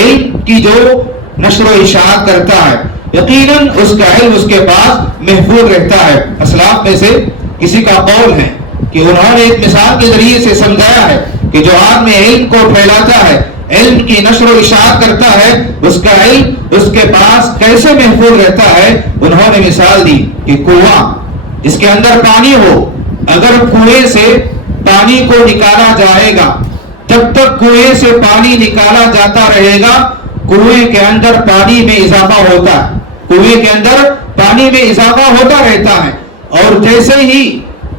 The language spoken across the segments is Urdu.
علم کی جو نشر و اشاعت کرتا ہے یقیناً اس کا علم اس کے پاس محفوظ رہتا ہے. اسلاف میں سے کسی کا قول ہے کہ انہوں نے ایک مثال کے ذریعے سے سمجھایا ہے کہ جو آدمی علم کو پھیلاتا ہے, علم کی نشر و اشاعت کرتا ہے, اس کا علم اس کے پاس کیسے محفوظ رہتا ہے. انہوں نے مثال دی کہ کنواں جس کے اندر پانی ہو, اگر کنویں سے پانی کو نکالا جائے گا, جب تک کنویں سے پانی نکالا جاتا رہے گا کنویں کے اندر پانی میں اضافہ ہوتا ہے, کنویں کے اندر پانی میں اضافہ ہوتا رہتا ہے. اور جیسے ہی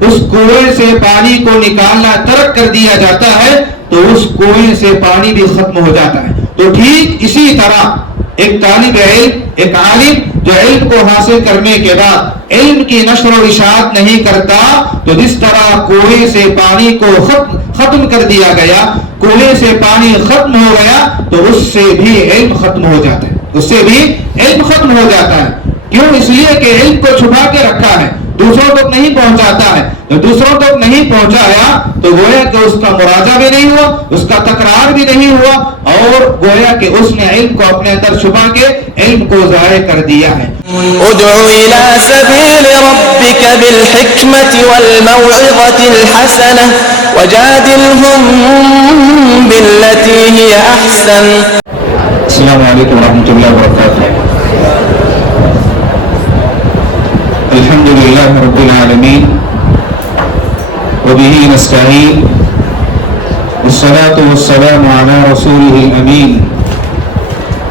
اس کنویں سے پانی کو نکالنا ترک کر دیا جاتا ہے تو اس کنویں سے پانی بھی ختم ہو جاتا ہے. تو ٹھیک اسی طرح ایک طالب علم, ایک عالم جو علم کو حاصل کرنے کے بعد علم کی نشر و اشاعت نہیں کرتا, تو جس طرح کنویں سے پانی کو ختم کر دیا گیا, کنویں سے پانی ختم ہو گیا, تو اس سے بھی علم ختم ہو جاتا ہے, اس سے بھی علم ختم ہو جاتا ہے. کیوں؟ اس لیے کہ علم کو چھپا کے رکھا ہے, دوسروں تک نہیں پہنچاتا ہے. جو دوسروں تک نہیں پہنچایا تو گویا کہ اس کا مراجعہ بھی نہیں ہوا, اس کا تکرار بھی نہیں ہوا, اور گویا کہ اس نے علم کو اپنے اندر چھپا کے علم کو ضائع کر دیا ہے. ادع الى سبيل ربك بالحكمة والموعظة الحسنة وجادلهم بالتي هي احسن. السلام علیکم ورحمۃ اللہ وبرکاتہ. الحمد للہ رب العالمین وبه نستعین والصلاة والسلام على رسوله الامین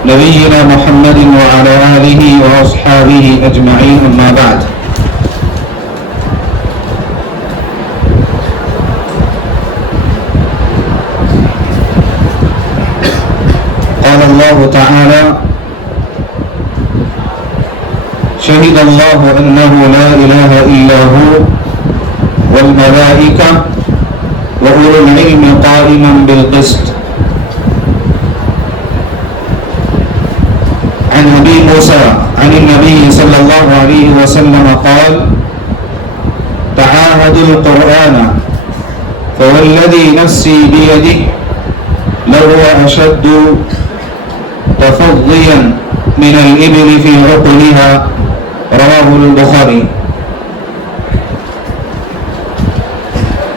نبینا محمد وعلى آلہ واصحابہ اجمعین. اما بعد. قال اللہ تعالی شهد الله أنه لا إله إلا هو والملائكة وأولو العلم قائما بالقسط. عن أبي موسى عن النبي صلى الله عليه وسلم قال تعاهدوا القرآن فوالذي نفسي بيده لهو أشد تفضيا من الإبل في عقلها. رواه البخاری.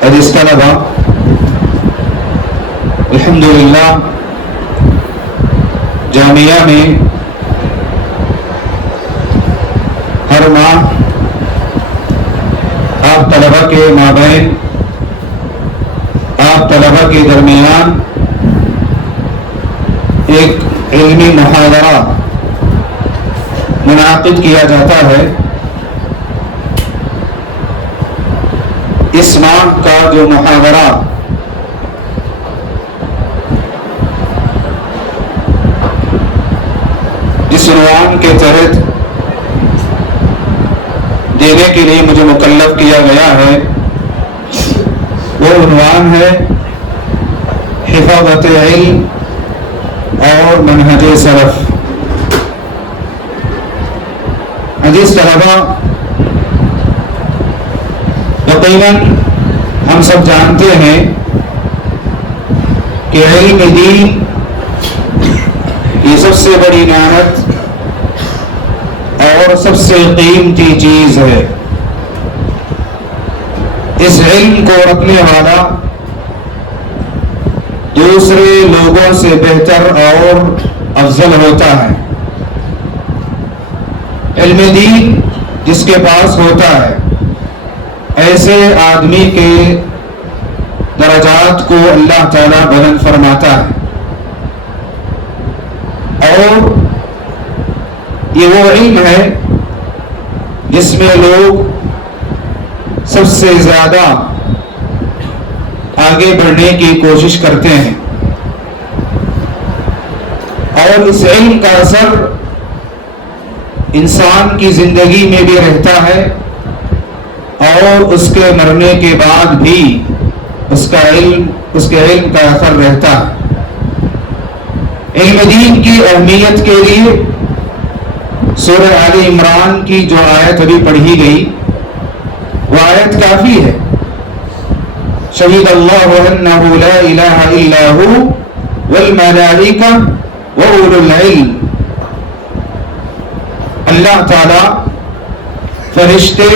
حدیث طلبہ, الحمدللہ جامعہ میں ہر ماہ آپ طلبہ کے مابین, آپ طلبہ کے درمیان ایک علمی محاضرہ منعقد کیا جاتا ہے. اس ماہ کا جو محاضرہ جس عنوان کے تحت دینے کے لیے مجھے مکلف کیا گیا ہے وہ عنوان ہے حفاظت علم اور منہج سلف. عزیز طلبہ, یقیناً ہم سب جانتے ہیں کہ علم دین یہ سب سے بڑی نعمت اور سب سے قیمتی چیز ہے. اس علم کو رکھنے والا دوسرے لوگوں سے بہتر اور افضل ہوتا ہے. علم دین جس کے پاس ہوتا ہے ایسے آدمی کے درجات کو اللہ تعالیٰ بلند فرماتا ہے. اور یہ وہ علم ہے جس میں لوگ سب سے زیادہ آگے بڑھنے کی کوشش کرتے ہیں, اور اس علم کا اثر انسان کی زندگی میں بھی رہتا ہے اور اس کے مرنے کے بعد بھی اس کے علم کا اثر رہتا ہے. علم دین کی اہمیت کے لیے سورہ آل عمران کی جو آیت ابھی پڑھی گئی وہ آیت کافی ہے. شہید اللہ انہ لا الہ الا ہو والملائکہ وَأُولُو الْعِلْمِ، اللہ تعالیٰ فرشتے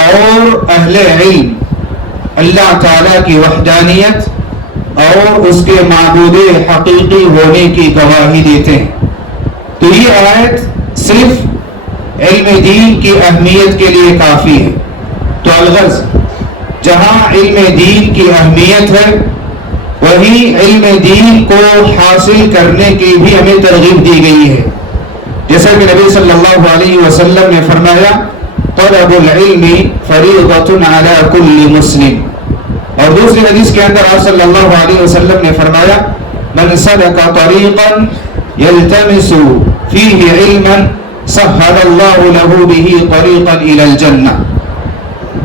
اور اہل علم اللہ تعالیٰ کی وحدانیت اور اس کے معبود حقیقی ہونے کی گواہی دیتے ہیں۔ تو یہ آیت صرف علم دین کی اہمیت کے لیے کافی ہے۔ تو الغرض جہاں علم دین کی اہمیت ہے وہیں علم دین کو حاصل کرنے کی بھی ہمیں ترغیب دی گئی ہے، جیسا کہ نبی صلی اللہ علیہ وسلم نے فرمایا طلب العلم فریضۃ علی کل مسلم، اور دوسری حدیث کے اندر آپ صلی اللہ علیہ وسلم نے فرمایا من سلک طریقا یلتمس فیہ علما سہل اللہ لہ بہ طریقا الی الجنہ۔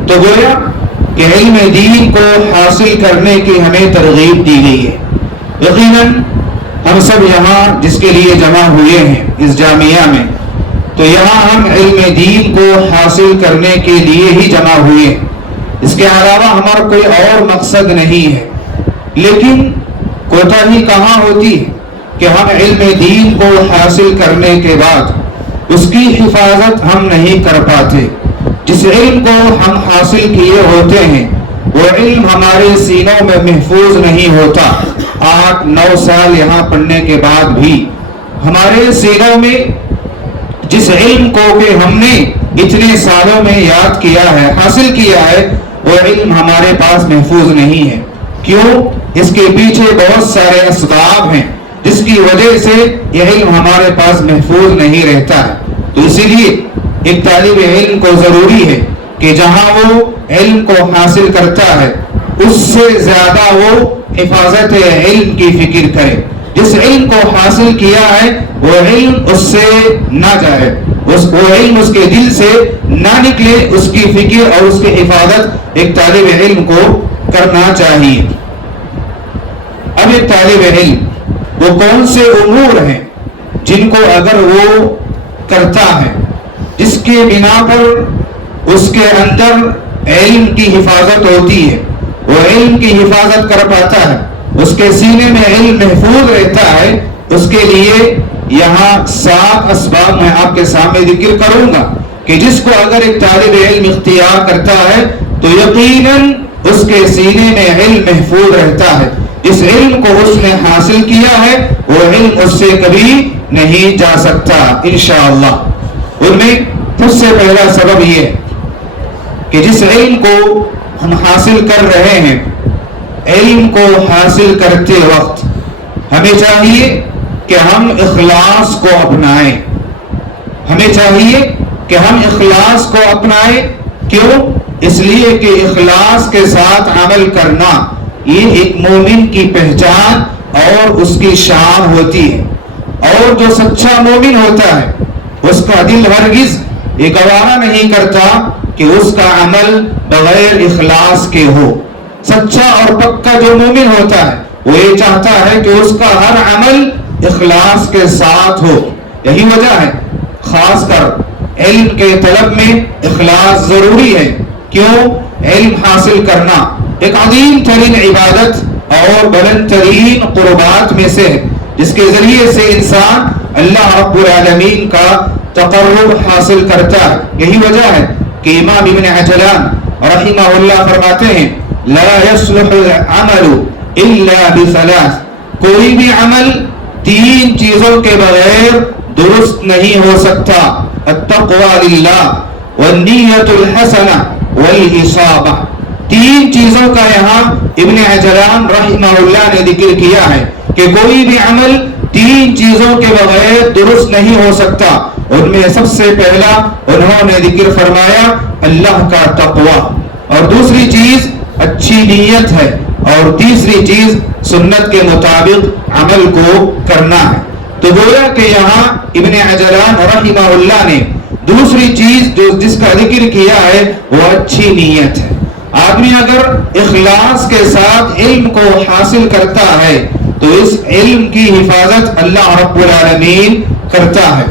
تو گویا کہ علم دین کو حاصل کرنے کی ہمیں ترغیب دی گئی ہے۔ یقیناً ہم سب یہاں جس کے لیے جمع ہوئے ہیں اس جامعہ میں، تو یہاں ہم علم دین کو حاصل کرنے کے لیے ہی جمع ہوئے ہیں، اس کے علاوہ ہمارا کوئی اور مقصد نہیں ہے۔ لیکن کوتاہی کہاں ہوتی ہے کہ ہم علم دین کو حاصل کرنے کے بعد اس کی حفاظت ہم نہیں کر پاتے۔ جس علم کو ہم حاصل کیے ہوتے ہیں وہ علم ہمارے سینوں میں محفوظ نہیں ہوتا۔ 8-9 سال یہاں پڑھنے کے بعد بھی ہمارے سینوں میں جس علم کو کہ ہم نے اتنے سالوں میں یاد کیا ہے، حاصل کیا ہے، وہ علم ہمارے پاس محفوظ نہیں ہے۔ کیوں؟ اس کے پیچھے بہت سارے اسباب ہیں جس کی وجہ سے یہ علم ہمارے پاس محفوظ نہیں رہتا ہے۔ تو اسی لیے ایک طالب علم کو ضروری ہے کہ جہاں وہ علم کو حاصل کرتا ہے اس سے زیادہ وہ حفاظت علم کی فکر کرے۔ جس علم کو حاصل کیا ہے وہ علم اس سے نہ جائے، وہ علم اس کے دل سے نہ نکلے، اس کی فکر اور اس کی حفاظت ایک طالب علم کو کرنا چاہیے۔ اب ایک طالب علم وہ کون سے امور ہیں جن کو اگر وہ کرتا ہے جس کے بنا پر اس کے اندر علم کی حفاظت ہوتی ہے، وہ علم کی حفاظت کر پاتا ہے، اس کے سینے میں علم محفوظ رہتا ہے، اس کے لیے یہاں 7 اسباب میں آپ کے سامنے ذکر کروں گا کہ جس کو اگر ایک طالب علم اختیار کرتا ہے تو یقیناً اس کے سینے میں علم محفوظ رہتا ہے۔ اس علم کو اس نے حاصل کیا ہے وہ علم اس سے کبھی نہیں جا سکتا انشاءاللہ۔ ان میں سب سے پہلا سبب یہ ہے کہ جس علم کو ہم حاصل کر رہے ہیں، علم کو حاصل کرتے وقت ہمیں چاہیے کہ ہم اخلاص کو اپنائیں۔ ہمیں چاہیے کہ ہم اخلاص کو اپنائیں۔ کیوں؟ اس لیے کہ اخلاص کے ساتھ عمل کرنا یہ ایک مومن کی پہچان اور اس کی شان ہوتی ہے، اور جو سچا مومن ہوتا ہے اس کا دل ہرگز یہ گوارا نہیں کرتا کہ اس کا عمل بغیر اخلاص کے ہو۔ سچا اور پکا جو مومن ہوتا ہے وہ یہ چاہتا ہے کہ اس کا ہر عمل اخلاص کے ساتھ ہو۔ یہی وجہ ہے خاص کر علم کے طلب میں اخلاص ضروری ہے۔ کیوں؟ علم حاصل کرنا ایک عظیم ترین عبادت اور بلند ترین قربات میں سے ہے جس کے ذریعے سے انسان اللہ رب العالمین کا تقرب حاصل کرتا ہے۔ یہی وجہ ہے کہ امام ابن عجلان رحمہ اللہ فرماتے ہیں لا يصلح العمل الا بثلاث، کوئی بھی عمل 3 چیزوں کے بغیر درست نہیں ہو سکتا، التقوى للہ والنیت الحسنہ والاصابہ۔ 3 چیزوں کا یہاں ابن عجلان رحمہ اللہ نے ذکر کیا ہے کہ کوئی بھی عمل 3 چیزوں کے بغیر درست نہیں ہو سکتا۔ ان میں سب سے پہلا انہوں نے ذکر فرمایا اللہ کا تقوی، اور دوسری چیز اچھی نیت ہے، اور تیسری چیز سنت کے مطابق عمل کو کرنا ہے۔ تو گویا کہ یہاں ابن عجلان رحمہ اللہ نے دوسری چیز جو جس کا ذکر کیا ہے وہ اچھی نیت ہے۔ آدمی اگر اخلاص کے ساتھ علم کو حاصل کرتا ہے تو اس علم کی حفاظت اللہ رب العالمین کرتا ہے۔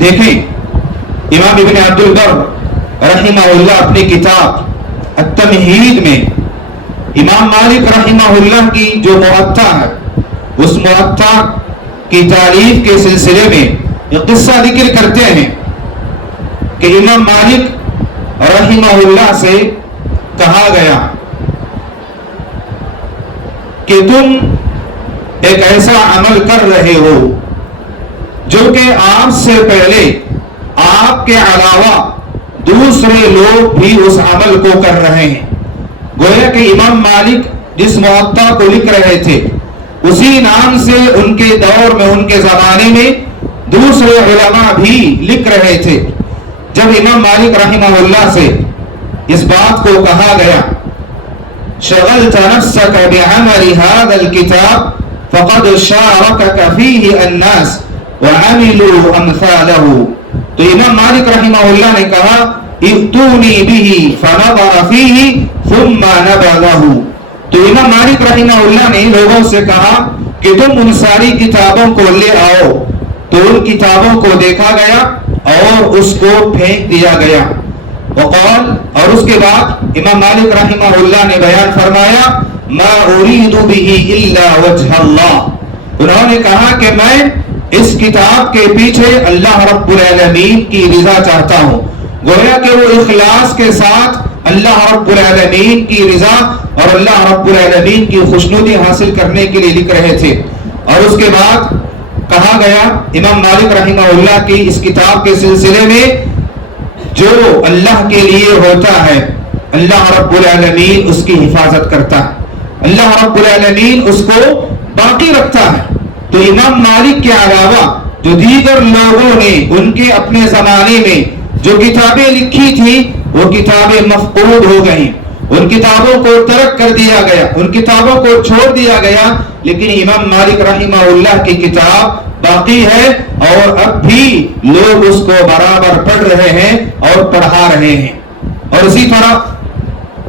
دیکھیں امام ابن عبد البر رحمہ اللہ اپنی کتاب التمہید میں امام مالک رحمہ اللہ کی جو موطا ہے اس موطا کی تعریف کے سلسلے میں یہ قصہ ذکر کرتے ہیں کہ امام مالک رحمہ اللہ سے کہا گیا کہ تم ایک ایسا عمل کر رہے ہو جو کہ آپ سے پہلے آپ کے علاوہ دوسرے لوگ بھی اس عمل کو کر رہے ہیں. گویا کہ امام مالک جس موطا کو لکھ رہے تھے اسی نام سے ان کے دور میں ان کے زمانے میں دوسرے علماء بھی لکھ رہے تھے. جب امام مالک رحمہ اللہ سے اس بات کو کہا گیا شغلت نفسك بعمل هذا الكتاب فقد شاركك فيه الناس وعملوا امثاله، تو امام مالک رحمہ اللہ نے کہا ائتوني به فنظر فيه ثم نبذه. تو امام مالک رحمہ اللہ نے لوگوں سے کہا کہ تم ان ساری کتابوں کو لے آؤ. تو ان کتابوں کو دیکھا گیا اور اس کو پھینک دیا گیا. وقال، اور اس کے بعد امام مالک رحمہ اللہ نے بیان فرمایا ما اريد به الا وجه اللہ. انہوں نے کہا کہ میں اس کتاب کے پیچھے اللہ رب العالمین کی رضا چاہتا ہوں. گویا کہ وہ اخلاص کے ساتھ اللہ رب العالمین کی رضا اور اللہ رب العالمین کی خوشنودی حاصل کرنے کے لیے لکھ رہے تھے. اور اس کے بعد کہا گیا امام مالک رحمہ اللہ کی اس کتاب کے سلسلے میں جو اللہ کے لیے ہوتا ہے اللہ رب العالمین اس کی حفاظت کرتا ہے، اللہ رب العالمین اس کو باقی رکھتا ہے. تو امام مالک کے علاوہ جو دیگر لوگوں نے ان کے اپنے زمانے میں جو کتابیں لکھی تھی وہ کتابیں مفقود ہو گئیں، ان کتابوں کو ترک کر دیا گیا، ان کتابوں کو چھوڑ دیا گیا. لیکن امام مالک رحمہ اللہ کی کتاب باقی ہے اور اب بھی لوگ اس کو برابر پڑھ رہے ہیں اور پڑھا رہے ہیں. اور اسی طرح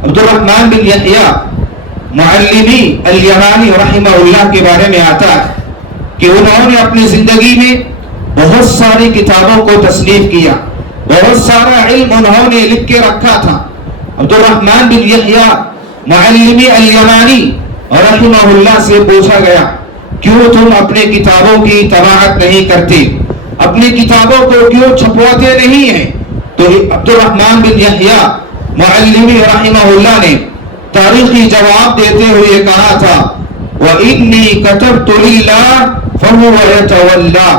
عبد الرحمن بن یحییٰ معلمی الیمانی رحمہ اللہ کے بارے میں آتا ہے کہ انہوں نے اپنی زندگی میں بہت ساری کتابوں کو تصنیف کیا، بہت سارا علم انہوں نے لکھ کے رکھا تھا. عبد الرحمن بن یحییٰ معلمی الیمانی رحمہ اللہ سے پوچھا گیا کیوں تم اپنے کتابوں کی طباعت نہیں کرتے، اپنی کتابوں کو کیوں چھپواتے نہیں ہیں؟ تو عبد الرحمن بن یحییٰ معلمی رحمہ اللہ نے تاریخی جواب دیتے ہوئے کہا تھا وَإِنِّي كَتَبْتُ لِلَّهِ فَهُوَ يَتَوَلَّى،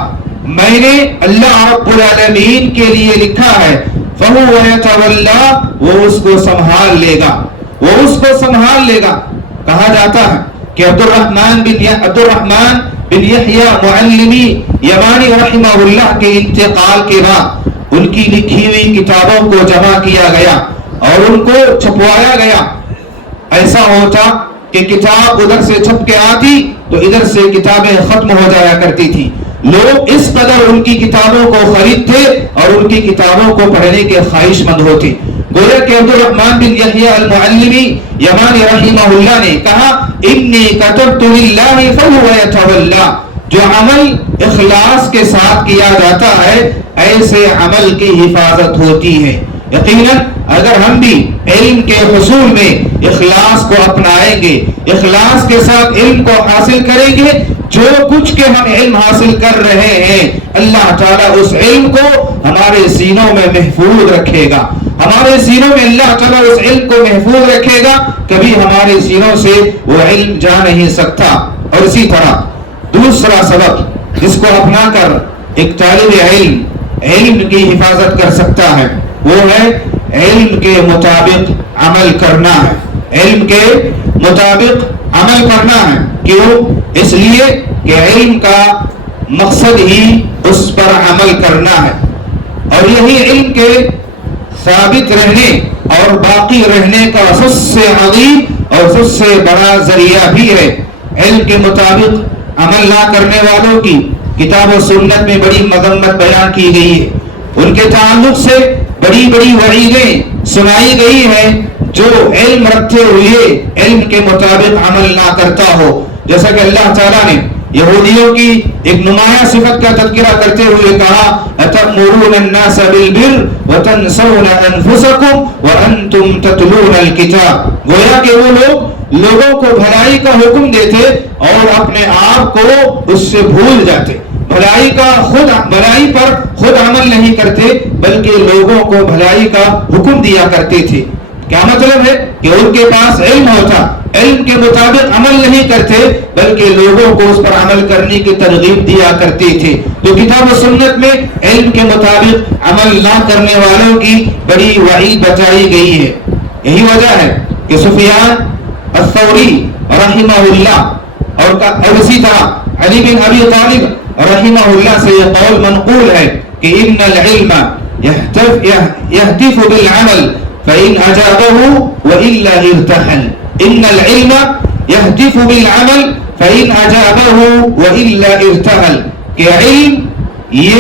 میں نے اللہ رب العالمین کے لیے لکھا ہے فَهُوَ يَتَوَلَّى، وہ اس کو سنبھال لے گا، وہ اس کو سنبھال لے گا. کہا جاتا ہے کہ عبد الرحمن بن یحییٰ معلمی یمانی رحمہ اللہ کے انتقال کے بعد ان کی لکھی ہوئی کتابوں کو جمع کیا گیا اور ان کو چھپوایا گیا. ایسا ہوتا کہ کتاب ادھر سے چھپ کے آتی تو ادھر سے کتابیں ختم ہو جایا کرتی تھی. لوگ اس قدر ان کی کتابوں کو خریدتے اور ان کی کتابوں کو پڑھنے کے خواہش مند ہوتے. گویا کہ عبد الرحمن بن یحییٰ المعلمی یمانی رحمہ اللہ نے کہا انی کتبت للہ فہو یتولی، جو عمل اخلاص کے ساتھ کیا جاتا ہے ایسے عمل کی حفاظت ہوتی ہے. یقیناً اگر ہم بھی علم کے حصول میں اخلاص کو اپنائیں گے، اخلاص کے ساتھ علم کو حاصل کریں گے، جو کچھ کے ہم علم حاصل کر رہے ہیں اللہ تعالیٰ اس علم کو ہمارے سینوں میں محفوظ رکھے گا، ہمارے سینوں میں اللہ تعالیٰ اس علم کو محفوظ رکھے گا، کبھی ہمارے سینوں سے وہ علم جا نہیں سکتا. اور اسی طرح دوسرا سبب جس کو اپنا کر ایک طالب علم کی حفاظت کر سکتا ہے وہ ہے علم کے مطابق عمل کرنا ہے. علم کے مطابق عمل کرنا ہے. کیوں؟ اس لیے کہ علم کا مقصد ہی اس پر عمل کرنا ہے اور یہی علم کے ثابت رہنے اور باقی رہنے کا سب سے عظیم اور سب سے بڑا ذریعہ بھی ہے. علم کے مطابق عمل نہ کرنے والوں کی کتاب و سنت میں بڑی مذمت بیان کی گئی ہے. ان کے تعلق سے بڑی بڑی وعیدیں سنائی گئی ہیں جو علم رکھتے ہوئے علم کے مطابق عمل نہ کرتا ہو. جیسا کہ اللہ تعالیٰ نے یہودیوں کی ایک نمایاں صفت کا تذکرہ کرتے ہوئے کہا أَتَأْمُرُونَ النَّاسَ بِالْبِرِّ وَتَنْسَوْنَ أَنفُسَكُمْ وَأَنْتُمْ تَتْلُونَ الْكِتَابَ، گویا کہ وہ لوگ لوگوں کو بھلائی کا حکم دیتے اور اپنے آپ کو اس سے بھول جاتے، بھلائی پر خود عمل نہیں کرتے بلکہ لوگوں کو بھلائی کا حکم دیا کرتے تھے۔ کیا مطلب ہے کہ ان کے پاس علم ہوتا، علم کے مطابق عمل نہیں کرتے بلکہ لوگوں کو اس پر عمل کرنے کی ترغیب دیا کرتے تھے۔ تو کتاب و سنت میں علم کے مطابق عمل نہ کرنے والوں کی بڑی وعید بتائی گئی ہے۔ یہی وجہ ہے کہ سفیان الثوری رحمہ اللہ اور اسی طرح علی بن ابی طالب رحمہ اللہ سے یہ قول منقول ہے کہ ان العلم يهتف بالعمل فإن أجابه وإلا ارتحل، ان العلم يهتف بالعمل فإن أجابه وإلا ارتحل، کہ علم یہ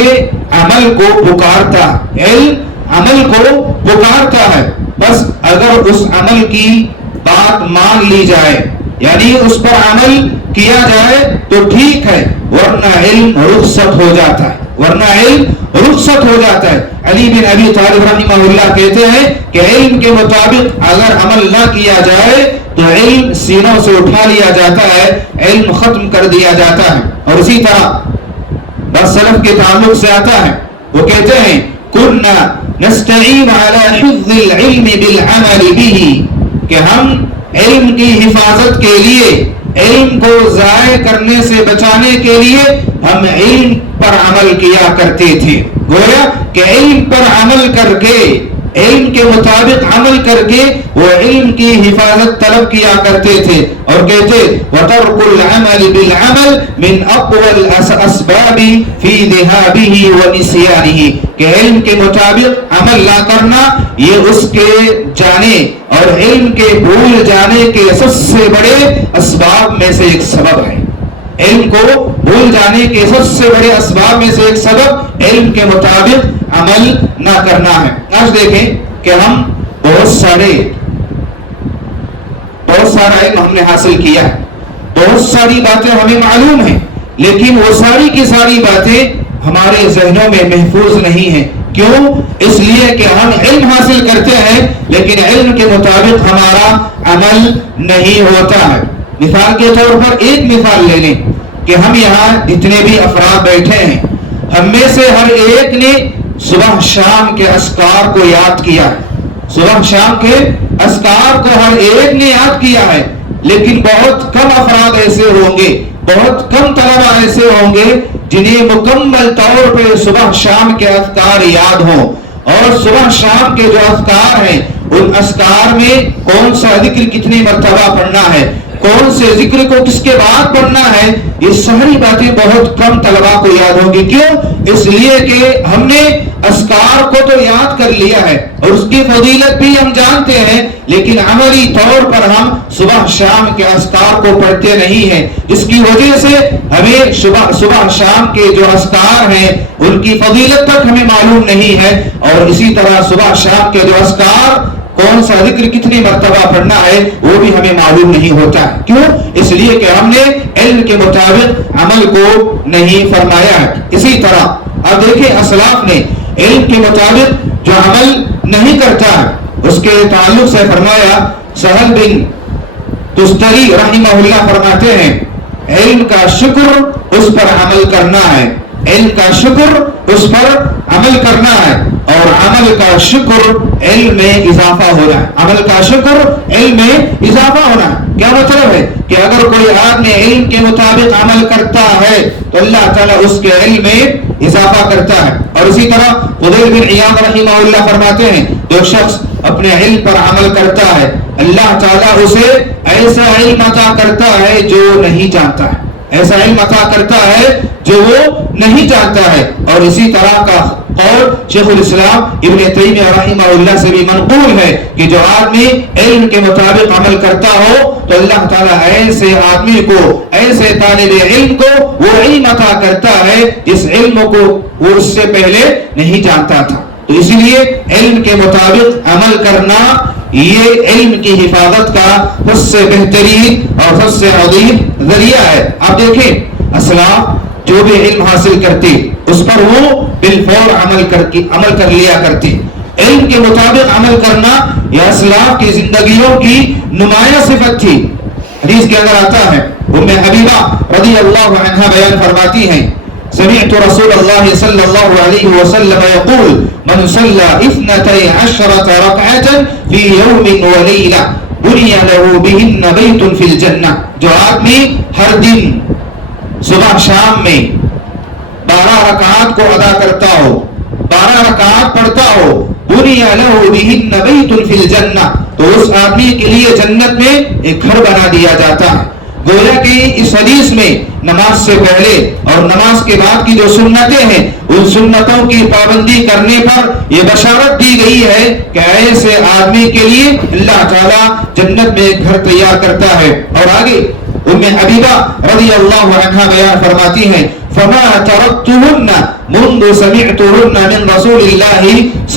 عمل کو پکارتا، علم عمل کو پکارتا ہے، بس اگر اس عمل کی بات مان لی جائے یعنی اس پر عمل کیا جائے تو ٹھیک ہے، ورنہ علم رخصت ہو جاتا ہے، علی بن ابی طالب رحمہ اللہ کہتے ہیں کہ علم کے مطابق اگر عمل نہ کیا جائے تو علم سینوں سے اٹھا لیا جاتا ہے، علم ختم کر دیا جاتا ہے۔ اور اسی طرح بس سلف کے تعلق سے آتا ہے، وہ کہتے ہیں کنا نستعین علی حفظ العلم بالعمل به، کہ ہم علم کی حفاظت کے لیے، علم کو ضائع کرنے سے بچانے کے لیے ہم علم پر عمل کیا کرتے تھے۔ گویا کہ علم پر عمل کر کے، علم کے مطابق عمل کر کے وہ علم کی حفاظت طلب کیا کرتے تھے اور کہتے وَتَرْكُ الْعَمَلِ بِالْعَمَلِ مِنْ أَقْوَى الْأَسْبَابِ فِي ذِهَابِهِ وَنِسْيَانِهِ، کہ علم کے مطابق عمل نہ کرنا یہ اس کے جانے اور علم کے بھول جانے کے سب سے بڑے اسباب میں سے ایک سبب ہے۔ علم کو بھول جانے کے سب سے بڑے اسباب میں سے ایک سبب علم کے مطابق عمل نہ کرنا ہے۔ آج دیکھیں کہ ہم بہت سارا علم ہم نے حاصل کیا ہے، بہت ساری باتیں ہمیں معلوم ہیں، لیکن وہ ساری کی ساری باتیں ہمارے ذہنوں میں محفوظ نہیں ہیں۔ کیوں؟ اس لیے کہ ہم علم حاصل کرتے ہیں لیکن علم کے مطابق ہمارا عمل نہیں ہوتا ہے۔ مثال کے طور پر ایک مثال لے لیں کہ ہم یہاں جتنے بھی افراد بیٹھے ہیں، ہم میں سے ہر ایک نے صبح شام کے اذکار کو یاد کیا ہے، صبح شام کے اذکار کو ہر ایک نے یاد کیا ہے، لیکن بہت کم افراد ایسے ہوں گے، بہت کم طلبہ ایسے ہوں گے جنہیں مکمل طور پہ صبح شام کے اذکار یاد ہوں۔ اور صبح شام کے جو اذکار ہیں ان اذکار میں کون سا ذکر کتنی مرتبہ پڑھنا ہے، کون سے ذکر کو کس کے بعد پڑھنا ہے، یہ ساری باتیں بہت کم طلبہ کو یاد ہوگی۔ کیوں؟ اس لیے کہ ہم نے اذکار کو تو یاد کر لیا ہے اور اس کی فضیلت بھی ہم جانتے ہیں، لیکن عملی طور پر ہم صبح شام کے اذکار کو پڑھتے نہیں ہیں، جس کی وجہ سے ہمیں صبح شام کے جو اذکار ہیں ان کی فضیلت تک ہمیں معلوم نہیں ہے، اور اسی طرح صبح شام کے جو اذکار کون سا ذکر کتنی مرتبہ پڑھنا ہے وہ بھی ہمیں معلوم نہیں ہوتا ہے۔ کیوں؟ اس لیے کہ ہم نے علم کے مطابق عمل کو نہیں فرمایا ہے۔ اسی طرح اب دیکھیں اسلاف نے علم کے مطابق جو عمل نہیں کرتا ہے اس کے تعلق سے فرمایا، سہل بن تستری رحمہ اللہ فرماتے ہیں علم کا شکر اس پر عمل کرنا ہے، علم کا شکر اس پر عمل کرنا ہے، اور عمل کا شکر علم میں اضافہ ہونا ہے، عمل کا شکر علم میں اضافہ ہونا ہے۔ کیا مطلب ہے کہ اگر کوئی آدمی علم کے مطابق عمل کرتا ہے تو اللہ تعالیٰ اس کے علم میں اضافہ کرتا ہے۔ اور اسی طرح فضیل بن عیاض رحمہ اللہ فرماتے ہیں جو شخص اپنے علم پر عمل کرتا ہے اللہ تعالیٰ اسے ایسا علم عطا کرتا ہے جو نہیں جانتا ہے، ایسا علم عطا کرتا ہے جو وہ نہیں جانتا ہے۔ اور اسی طرح کا قول شیخ الاسلام ابن تیمیہ رحمہ اللہ سے بھی منقول ہے کہ جو آدمی علم کے مطابق عمل کرتا ہو تو اللہ تعالیٰ ایسے آدمی کو، ایسے طالب علم کو وہ علم عطا کرتا ہے جس علم کو وہ اس سے پہلے نہیں جانتا تھا۔ تو اسی لیے علم کے مطابق عمل کرنا یہ علم کی حفاظت کا سب سے بہترین اور سب سے عظیم ذریعہ ہے۔ آپ دیکھیں اسلاف جو بھی علم حاصل کرتے اس پر وہ بالفور عمل کر لیا کرتے۔ علم کے مطابق عمل کرنا یہ اسلاف کی زندگیوں کی نمایاں صفت تھی۔ حدیث کے اندر آتا ہے، ام حبیبہ رضی اللہ عنہا بیان فرماتی ہیں، سمعت رسول اللہ صلی اللہ علیہ وسلم يقول من صلى 12 ركعة في يوم وليلة بني له بهن بيت في الجنة. جو آدمی ہر دن صبح شام میں 12 رکعات کو ادا کرتا ہو، 12 رکعات پڑھتا ہو، بنی له بهن بیت فی الجنہ، تو اس آدمی کے لیے جنت میں ایک گھر بنا دیا جاتا ہے. گویا کہ اس حدیث میں نماز سے پہلے اور نماز کے بعد کی جو سنتیں ہیں، ان سنتوں کی پابندی کرنے پر یہ بشارت دی گئی ہے کہ ایسے آدمی کے لیے اللہ تعالیٰ جنت میں ایک گھر تیار کرتا ہے. اور آگے ام حبیبہ رضی اللہ عنہا بیان فرماتی ہیں، فما ترکتهن منذ سمعتهن من رسول اللہ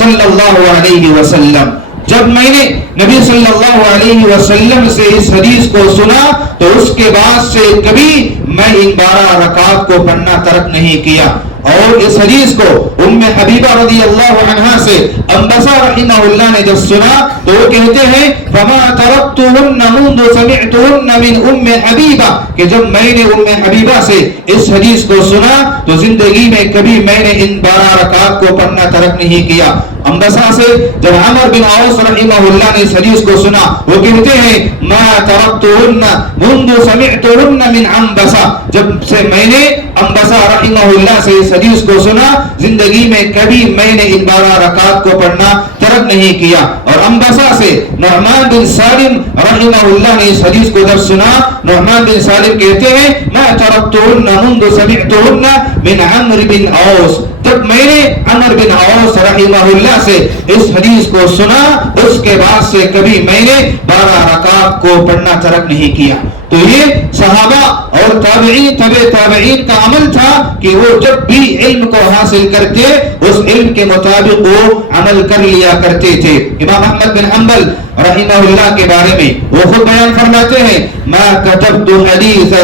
صلی اللہ علیہ وسلم. جب میں نے نبی صلی اللہ علیہ وسلم سے اس حدیث کو سنا تو اس کے بعد سے کبھی میں ان 12 رکعات کو پڑھنا ترک نہیں کیا. اور اس حدیث کو ام حبیبہ رضی اللہ عنہا سے انبسا رحمہ اللہ نے جب سنا تو وہ کہتے ہیں فما ترکتهن منذ سمعتهن من ام حبیبہ، کہ جب میں نے ام حبیبہ سے اس حدیث کو سنا تو زندگی میں کبھی میں نے ان 12 رکعات کو پڑھنا ترک نہیں کیا. انبسا سے جب عمر بن عوص رحمہ اللہ نے اس حدیث کو سنا وہ کہتے ہیں ما ترکتهن منذ سمعتهن من انبسا، جب سے میں نے انبسا رحمہ اللہ سے اس حدیث کو سنا زندگی میں کبھی میں نے ان 12 رکعات کو پڑھنا ترک نہیں کیا. اور انبسا سے نعمان بن سالم رحمہ اللہ نے اس حدیث کو جب سنا، نعمان بن سالم کہتے ہیں ما ترکتهن منذ سمعتهن من عمرو بن عوص، جب میں نے عمر بن عوص رحمہ اللہ سے اس حدیث کو سنا اس کے بعد سے کبھی میں نے 12 رکعات کو پڑھنا ترک نہیں کیا. تو یہ صحابہ اور تابعین تبع تابعین کا عمل تھا کہ وہ جب بھی علم کو حاصل کرتے اس علم کے مطابق وہ عمل کر لیا کرتے تھے. امام احمد بن حنبل رحمہ اللہ کے بارے میں وہ خود بیان فرماتے ہیں ما كتبت حديثا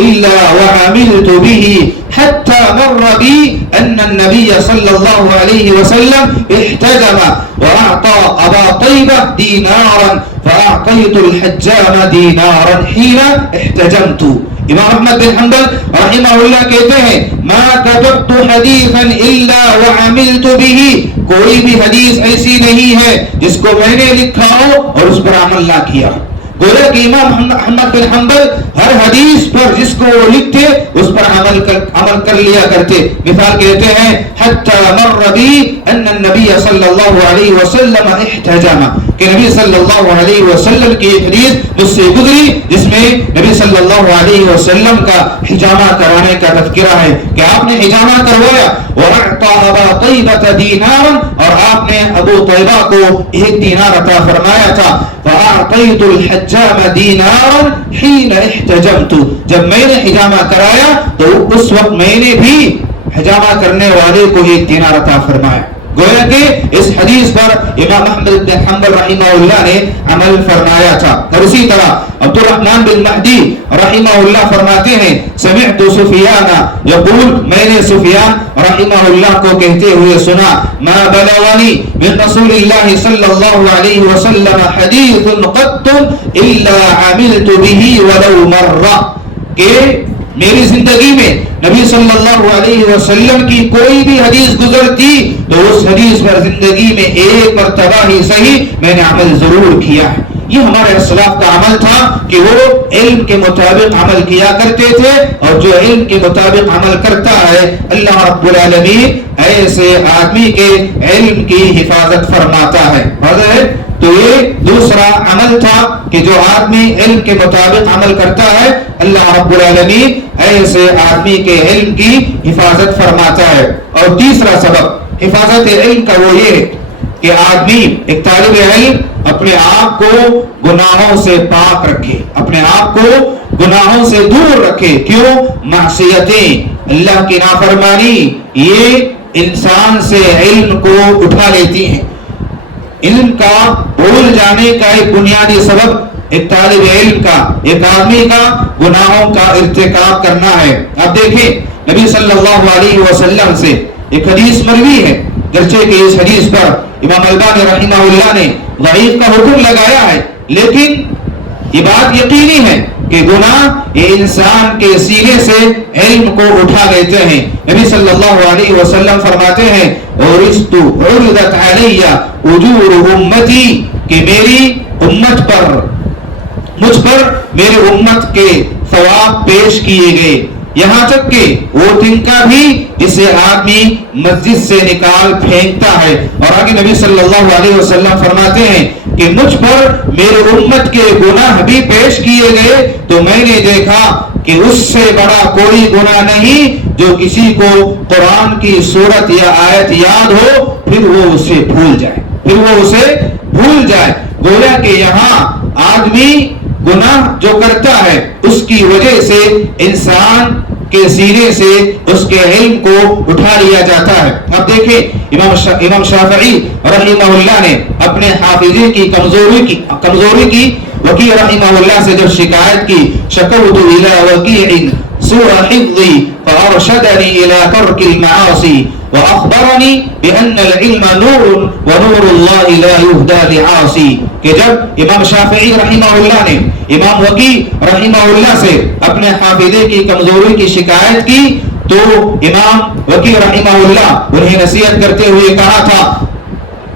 الا وعملت به حتى مر بي ان النبي صلى الله عليه وسلم احتجم واعطى ابا طيبة دينارا فاعطيت الحجام دينارا حين احتجمت. امام احمد بن حنبل رحمہ اللہ کہتے ہیں ما كتبت حديثا الا وعملت به، کوئی بھی حدیث ایسی نہیں ہے جس کو میں نے لکھا ہو اور اس پر عمل نہ کیا. گویا کہ امام احمد بن حنبل ہر حدیث پر جس کو وہ لکھتے اس پر عمل کر لیا کرتے. مثال کہتے ہیں حتی مر بی ان النبی صلی اللہ علیہ وسلم احتجم، کہ نبی صلی اللہ علیہ وسلم کی ایک حدیث مجھ سے گزری جس میں نبی صلی اللہ علیہ وسلم کا حجامہ کرانے کا تذکرہ ہے کہ آپ نے حجامہ کروایا. وَأَعْطَى أَبَا طَيْبَةَ دِينَارًا، اور آپ نے ابو طیبہ کو 1 دینار عطا فرمایا تھا. فَأَعْطَيْتُ الْحَجَّامَ دِينَارًا حِينَ احْتَجَمْتُ، جب میں نے حجامہ کرایا تو اس وقت میں نے بھی حجامہ کرنے والے کو 1 دینار عطا فرمایا. گویا کہ اس حدیث پر امام احمد بن حنبل رحمہ اللہ نے عمل فرمایا تھا. اور اسی طرح عبد الرحمن بن مہدی رحمہ اللہ فرماتے ہیں سمعت سفیان یقول، میں نے سفیان رحمہ اللہ کو کہتے ہوئے سنا ما بلغنی من رسول اللہ صلی اللہ علیہ وسلم حدیث قط الا عملت به ولو مرہ، کہ میری زندگی میں نبی صلی اللہ علیہ وسلم کی کوئی بھی حدیث گزرتی تو اس حدیث پر زندگی میں 1 مرتبہ ہی صحیح میں نے عمل ضرور کیا ہے. یہ ہمارے اسلاف کا عمل تھا کہ وہ علم کے مطابق عمل کیا کرتے تھے، اور جو علم کے مطابق عمل کرتا ہے اللہ رب العالمین ایسے آدمی کے علم کی حفاظت فرماتا ہے. تو یہ دوسرا عمل تھا کہ جو آدمی علم کے مطابق عمل کرتا ہے اللہ رب العالمین ایسے آدمی کے علم کی حفاظت فرماتا ہے. اور تیسرا سبب حفاظت علم کا وہ یہ ہے کہ آدمی ایک طالب علم اپنے آپ کو گناہوں سے پاک رکھے، اپنے آپ کو گناہوں سے دور رکھے. کیوں؟ معصیتیں، اللہ کی نافرمانی یہ انسان سے علم کو اٹھا لیتی ہیں. علم کا بھول جانے کا ایک بنیادی سبب ایک طالب علم کا، ایک آدمی کا گناہوں کا ارتکاب کرنا ہے. اب دیکھیں نبی صلی اللہ علیہ وسلم سے ایک حدیث مروی ہے، گرچہ کہ اس حدیث پر امام البانی رحمہ اللہ نے ضعیف کا حکم لگایا ہے، لیکن یہ بات یقینی ہے کہ گناہ یہ انسان کے سینے سے علم کو اٹھا لیتے ہیں. نبی صلی اللہ علیہ وسلم فرماتے ہیں عرضت عرضت علی اجور امتی کہ میری امت پر مجھ پر میرے امت کے ثواب پیش کیے گئے یہاں تک کہ وہ تنکا بھی جسے آدمی مسجد سے نکال پھینکتا ہے. اور آگے نبی صلی اللہ علیہ وسلم فرماتے ہیں کہ مجھ پر میرے امت کے گناہ بھی پیش کیے گئے تو میں نے دیکھا کہ اس سے بڑا کوئی گناہ نہیں جو کسی کو قرآن کی سورت یا آیت یاد ہو پھر وہ اسے بھول جائے. گویا کہ یہاں آدمی گناہ جو کرتا ہے اس کی وجہ سے انسان کے سینے سے اس کے علم کو اٹھا لیا جاتا ہے. اب دیکھیں امام شافعی رحمہ اللہ نے اپنے حافظے کی کمزوری کی وکیع رحمہ اللہ سے جب شکایت کی شکوت الی وکیع سوء حفظی فارشدنی الی ترک المعاصی واخبرنی بان العلم نور ونور اللہ لا یہدی لعاصی. کہ جب امام شافعی رحمہ اللہ نے امام وکیع رحمہ اللہ سے اپنے حافظے کی کمزوری کی شکایت کی تو امام وکیع رحمہ اللہ انہیں نصیحت کرتے ہوئے کہا تھا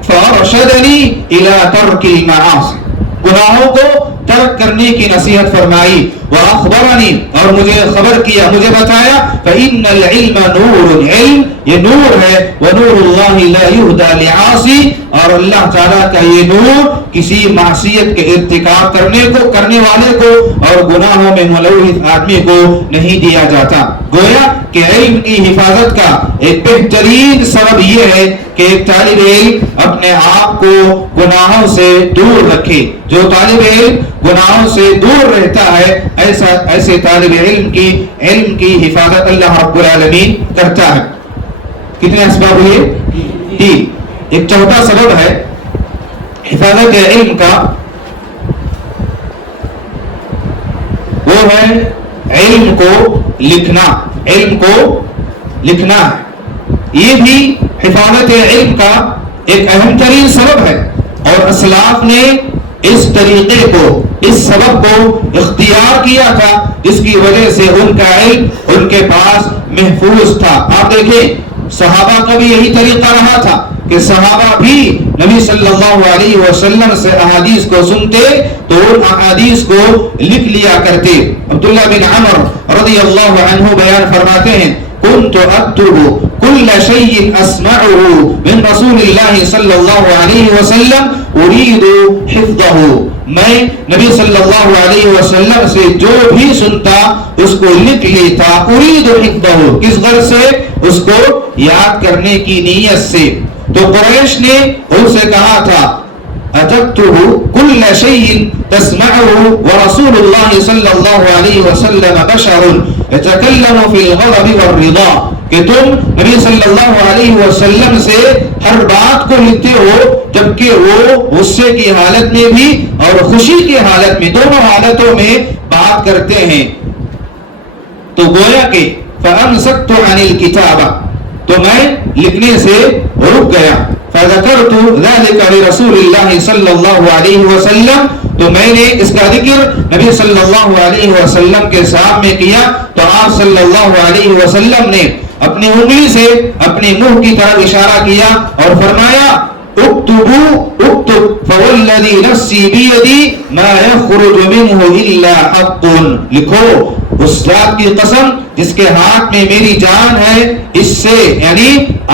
فارشدنی الی ترک المعاصی گناہوں کو ترک کرنے کی نصیحت فرمائی واخبرنی اور مجھے خبر کیا مجھے بتایا فإن العلم نور علم یہ نور ہے ونور اللہ لا یہدی لعاصی اور اللہ تعالیٰ کا یہ نور کسی معصیت کے ارتکاب کرنے والے کو اور گناہوں میں ملوث آدمی کو نہیں دیا جاتا. گویا کہ علم کی حفاظت کا ایک بہترین سبب یہ ہے کہ ایک طالب علم اپنے آپ کو گناہوں سے دور رکھے. جو طالب علم گناہوں سے دور رہتا ہے ایسے طالب علم کی حفاظت اللہ رب العالمین کرتا ہے. کتنے اسباب ہوئے؟ ایک چوتھا سبب ہے حفاظت علم کا وہ ہے علم کو لکھنا ہے. یہ بھی حفاظت علم کا ایک اہم ترین سبب ہے اور اسلاف نے اس طریقے کو اس سبب کو اختیار کیا تھا جس کی وجہ سے ان کا علم ان کے پاس محفوظ تھا. آپ دیکھیں صحابہ کا بھی یہی طریقہ رہا تھا کہ صحابہ بھی نبی صلی اللہ علیہ وسلم سے احادیث کو سنتے تو ان احادیث کو لکھ لیا کرتے. عبداللہ بن عمر رضی اللہ عنہ بیان فرماتے ہیں كنت أكتب كل شيء أسمعه من رسول الله صلى الله عليه وسلم أريد حفظه. میں نبی صلی اللہ علیہ وسلم سے جو بھی سنتا اس کو لکھ لیتا أريد حفظه کس غرض سے؟ اس کو یاد کرنے کی نیت سے. تو قریش نے ان سے کہا تھا أتكتب كل شيء تسمعه ورسول الله صلى الله عليه وسلم بشر يتكلم في الغضب والرضا کہ تم نبی صلی اللہ علیہ وسلم سے ہر بات کو لکھتے ہو جبکہ وہ غصے کی حالت میں بھی اور خوشی کی حالت میں دونوں حالتوں میں بات کرتے ہیں. تو گویا کہ فأمسكت عن الكتابة تو میں لکھنے سے رک گیا. فذكرت ذلك لرسول الله صلى الله عليه وسلم تو میں نے اس کا ذکر نبی صلی اللہ علیہ وسلم کے سامنے کیا تو آپ صلی اللہ علیہ وسلم نے اپنی انگلی سے اپنے منہ کی طرف اشارہ کیا اور فرمایا اکتب فوالذی نفسی بیدی ما یخرج منہ الا حق لکھو اس ذات کی قسم جس کے ہاتھ میں میری جان ہے اس سے یعنی